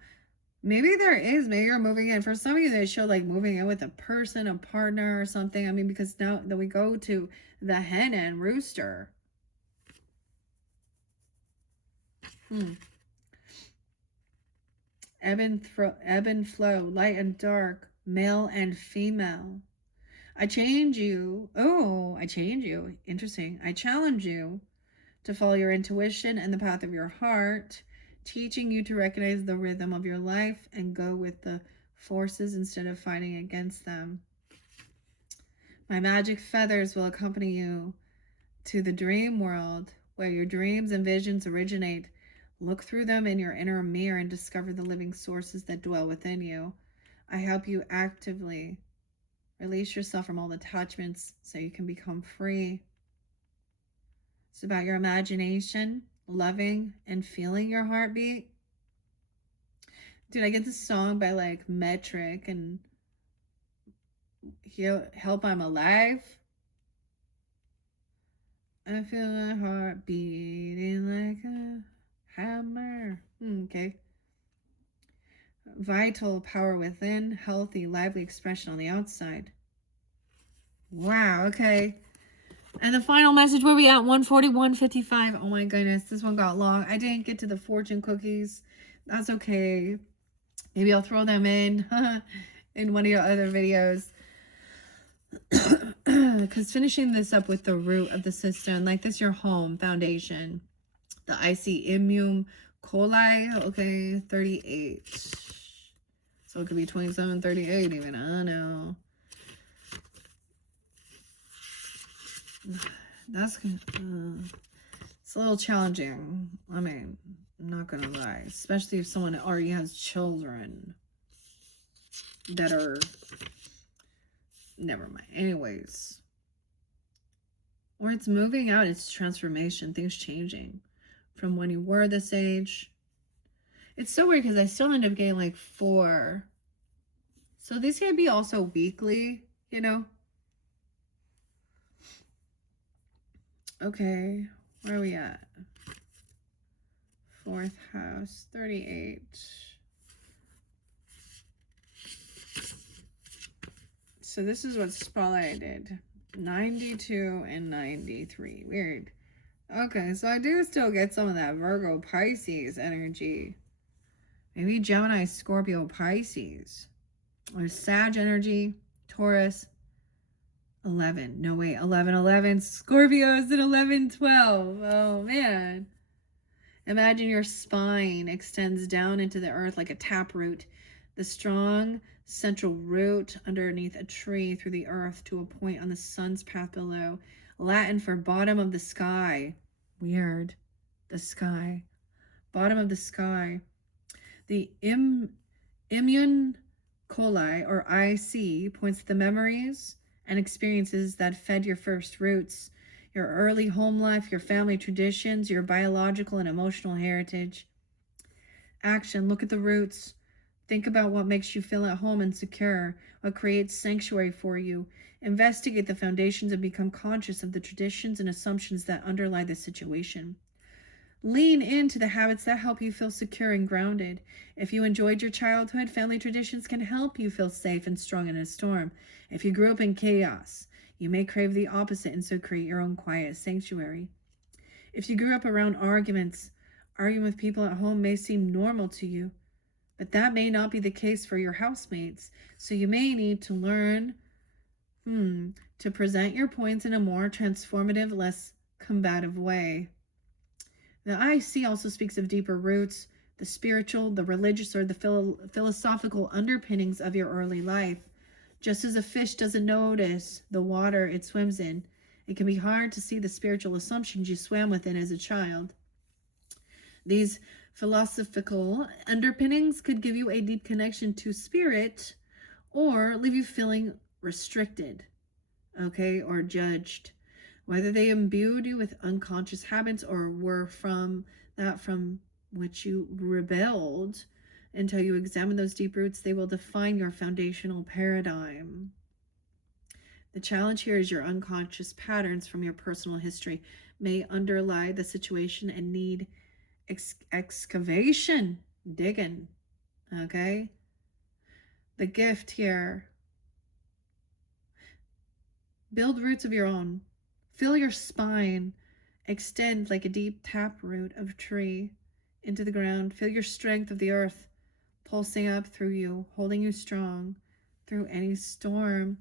Maybe there is. Maybe you're moving in. For some of you, they show like moving in with a person, a partner, or something. I mean, because now that we go to the hen and rooster. Ebb and flow, light and dark, male and female. I change you. Oh, I change you. Interesting. I challenge you to follow your intuition and the path of your heart, teaching you to recognize the rhythm of your life and go with the forces instead of fighting against them. My magic feathers will accompany you to the dream world where your dreams and visions originate. Look through them in your inner mirror and discover the living sources that dwell within you. I help you actively release yourself from all attachments so you can become free. It's about your imagination, loving and feeling your heartbeat. Dude, I get this song by like Metric and Help I'm Alive. I feel my heart beating like a hammer. Okay. Vital power within, healthy, lively expression on the outside. Wow, okay. And the final message, where we at? 141:55. Oh my goodness, this one got long. I didn't get to the fortune cookies. That's okay. Maybe I'll throw them in in one of your other videos. Because finishing this up with the root of the system, like this, your home foundation. The IC immune coli, okay, 38. So it could be 27, 38 even. I don't know. That's it's a little challenging. I mean, I'm not gonna lie, especially if someone already has children that are, never mind. Anyways, or it's moving out, it's transformation, things changing from when you were this age. It's so weird because I still end up getting like 4. So these can be also weekly, you know. Okay, where are we at? 4th house, 38. So this is what spotlighted. 92 and 93. Weird. Okay, so I do still get some of that Virgo Pisces energy. Maybe Gemini, Scorpio, Pisces. Or Sag energy, Taurus. 11. No, wait. 11, 11. Scorpios at 11, 12. Oh, man. Imagine your spine extends down into the earth like a taproot. The strong central root underneath a tree through the earth to a point on the sun's path below. Latin for bottom of the sky. Weird. The sky. Bottom of the sky. The immune coli, or IC, points to the memories and experiences that fed your first roots, your early home life, your family traditions, your biological and emotional heritage. Action. Look at the roots. Think about what makes you feel at home and secure, what creates sanctuary for you. Investigate the foundations and become conscious of the traditions and assumptions that underlie the situation. Lean into the habits that help you feel secure and grounded. If you enjoyed your childhood, family traditions can help you feel safe and strong in a storm. If you grew up in chaos, you may crave the opposite and so create your own quiet sanctuary. If you grew up around arguments, arguing with people at home may seem normal to you, but that may not be the case for your housemates. So you may need to learn to present your points in a more transformative, less combative way. The IC also speaks of deeper roots, the spiritual, the religious, or the philosophical underpinnings of your early life. Just as a fish doesn't notice the water it swims in, it can be hard to see the spiritual assumptions you swam within as a child. These philosophical underpinnings could give you a deep connection to spirit or leave you feeling restricted, okay, or judged. Whether they imbued you with unconscious habits or were from which you rebelled, until you examine those deep roots, they will define your foundational paradigm. The challenge here is your unconscious patterns from your personal history may underlie the situation and need excavation, digging, okay? The gift here: build roots of your own. Feel your spine extend like a deep taproot of a tree into the ground. Feel your strength of the earth pulsing up through you, holding you strong through any storm.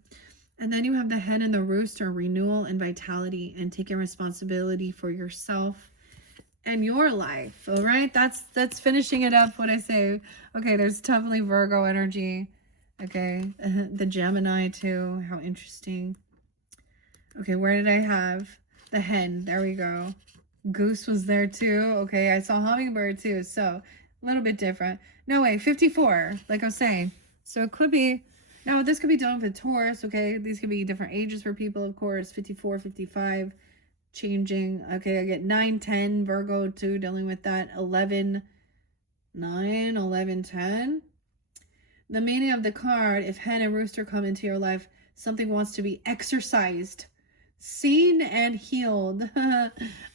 And then you have the hen and the rooster, renewal and vitality, and taking responsibility for yourself and your life. All right, that's finishing it up. What I say. Okay, there's definitely Virgo energy. Okay, the Gemini too. How interesting. Okay, where did I have the hen? There we go. Goose was there too. Okay, I saw hummingbird too. So a little bit different. No way, 54, like I was saying. So it could be, now this could be done with Taurus. Okay, these could be different ages for people, of course. 54, 55, changing. Okay, I get 9, 10, Virgo too, dealing with that. 11, 9, 11, 10. The meaning of the card: if hen and rooster come into your life, something wants to be exercised, seen, and healed.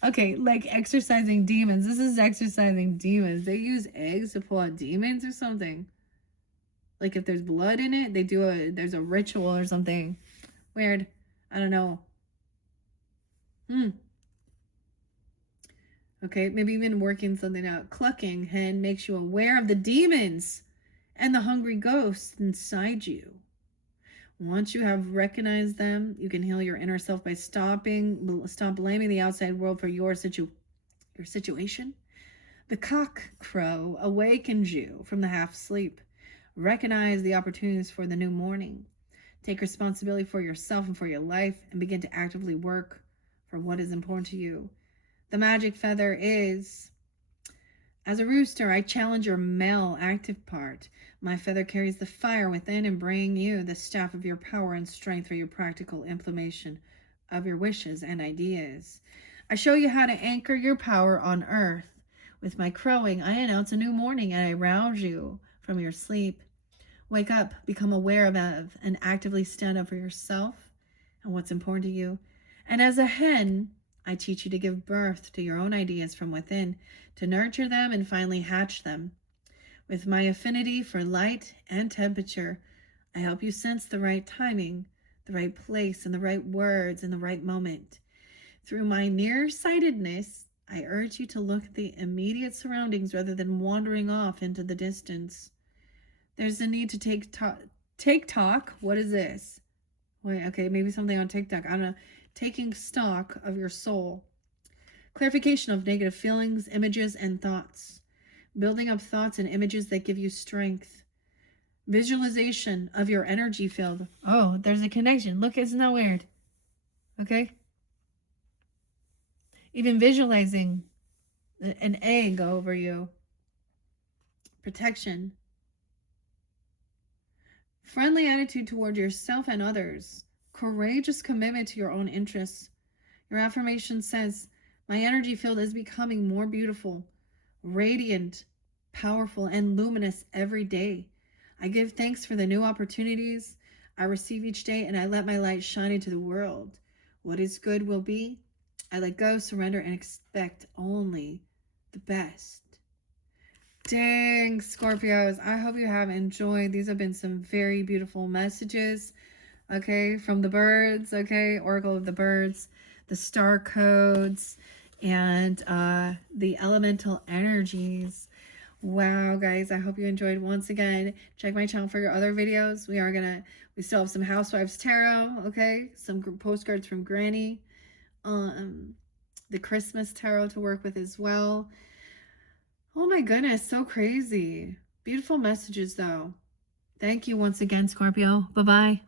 Okay, like exercising demons. This is exercising demons. They use eggs to pull out demons or something. Like if there's blood in it, there's a ritual or something. Weird. I don't know. Okay, maybe even working something out. Clucking hen makes you aware of the demons and the hungry ghosts inside you. Once you have recognized them, you can heal your inner self by stop blaming the outside world for your situation. The cock crow awakens you from the half sleep. Recognize the opportunities for the new morning. Take responsibility for yourself and for your life, and begin to actively work for what is important to you. The magic feather is: as a rooster, I challenge your male active part. My feather carries the fire within and bring you the staff of your power and strength for your practical implementation of your wishes and ideas. I show you how to anchor your power on earth. With my crowing, I announce a new morning and I rouse you from your sleep. Wake up, become aware of, and actively stand up for yourself and what's important to you. And as a hen, I teach you to give birth to your own ideas from within, to nurture them and finally hatch them. With my affinity for light and temperature, I help you sense the right timing, the right place, and the right words in the right moment. Through my nearsightedness, I urge you to look at the immediate surroundings rather than wandering off into the distance. There's a need to take talk. What is this? Wait, okay, maybe something on TikTok. I don't know. Taking stock of your soul. Clarification of negative feelings, images, and thoughts. Building up thoughts and images that give you strength. Visualization of your energy field. Oh, there's a connection. Look, isn't that weird? Okay. Even visualizing an egg over you. Protection. Friendly attitude toward yourself and others. Courageous commitment to your own interests. Your affirmation says, my energy field is becoming more beautiful, radiant, powerful, and luminous every day. I give thanks for the new opportunities I receive each day, and I let my light shine into the world. What is good will be. I let go, surrender, and expect only the best. Dang, Scorpios, I hope you have enjoyed. These have been some very beautiful messages, okay, from the birds, okay, Oracle of the Birds, the StarCodes. and the elemental energies. Wow, guys, I hope you enjoyed. Once again, check my channel for your other videos. We still have some Housewives Tarot, okay? Some postcards from Granny. The Christmas Tarot to work with as well. Oh my goodness, so crazy. Beautiful messages, though. Thank you once again, Scorpio. Bye-bye.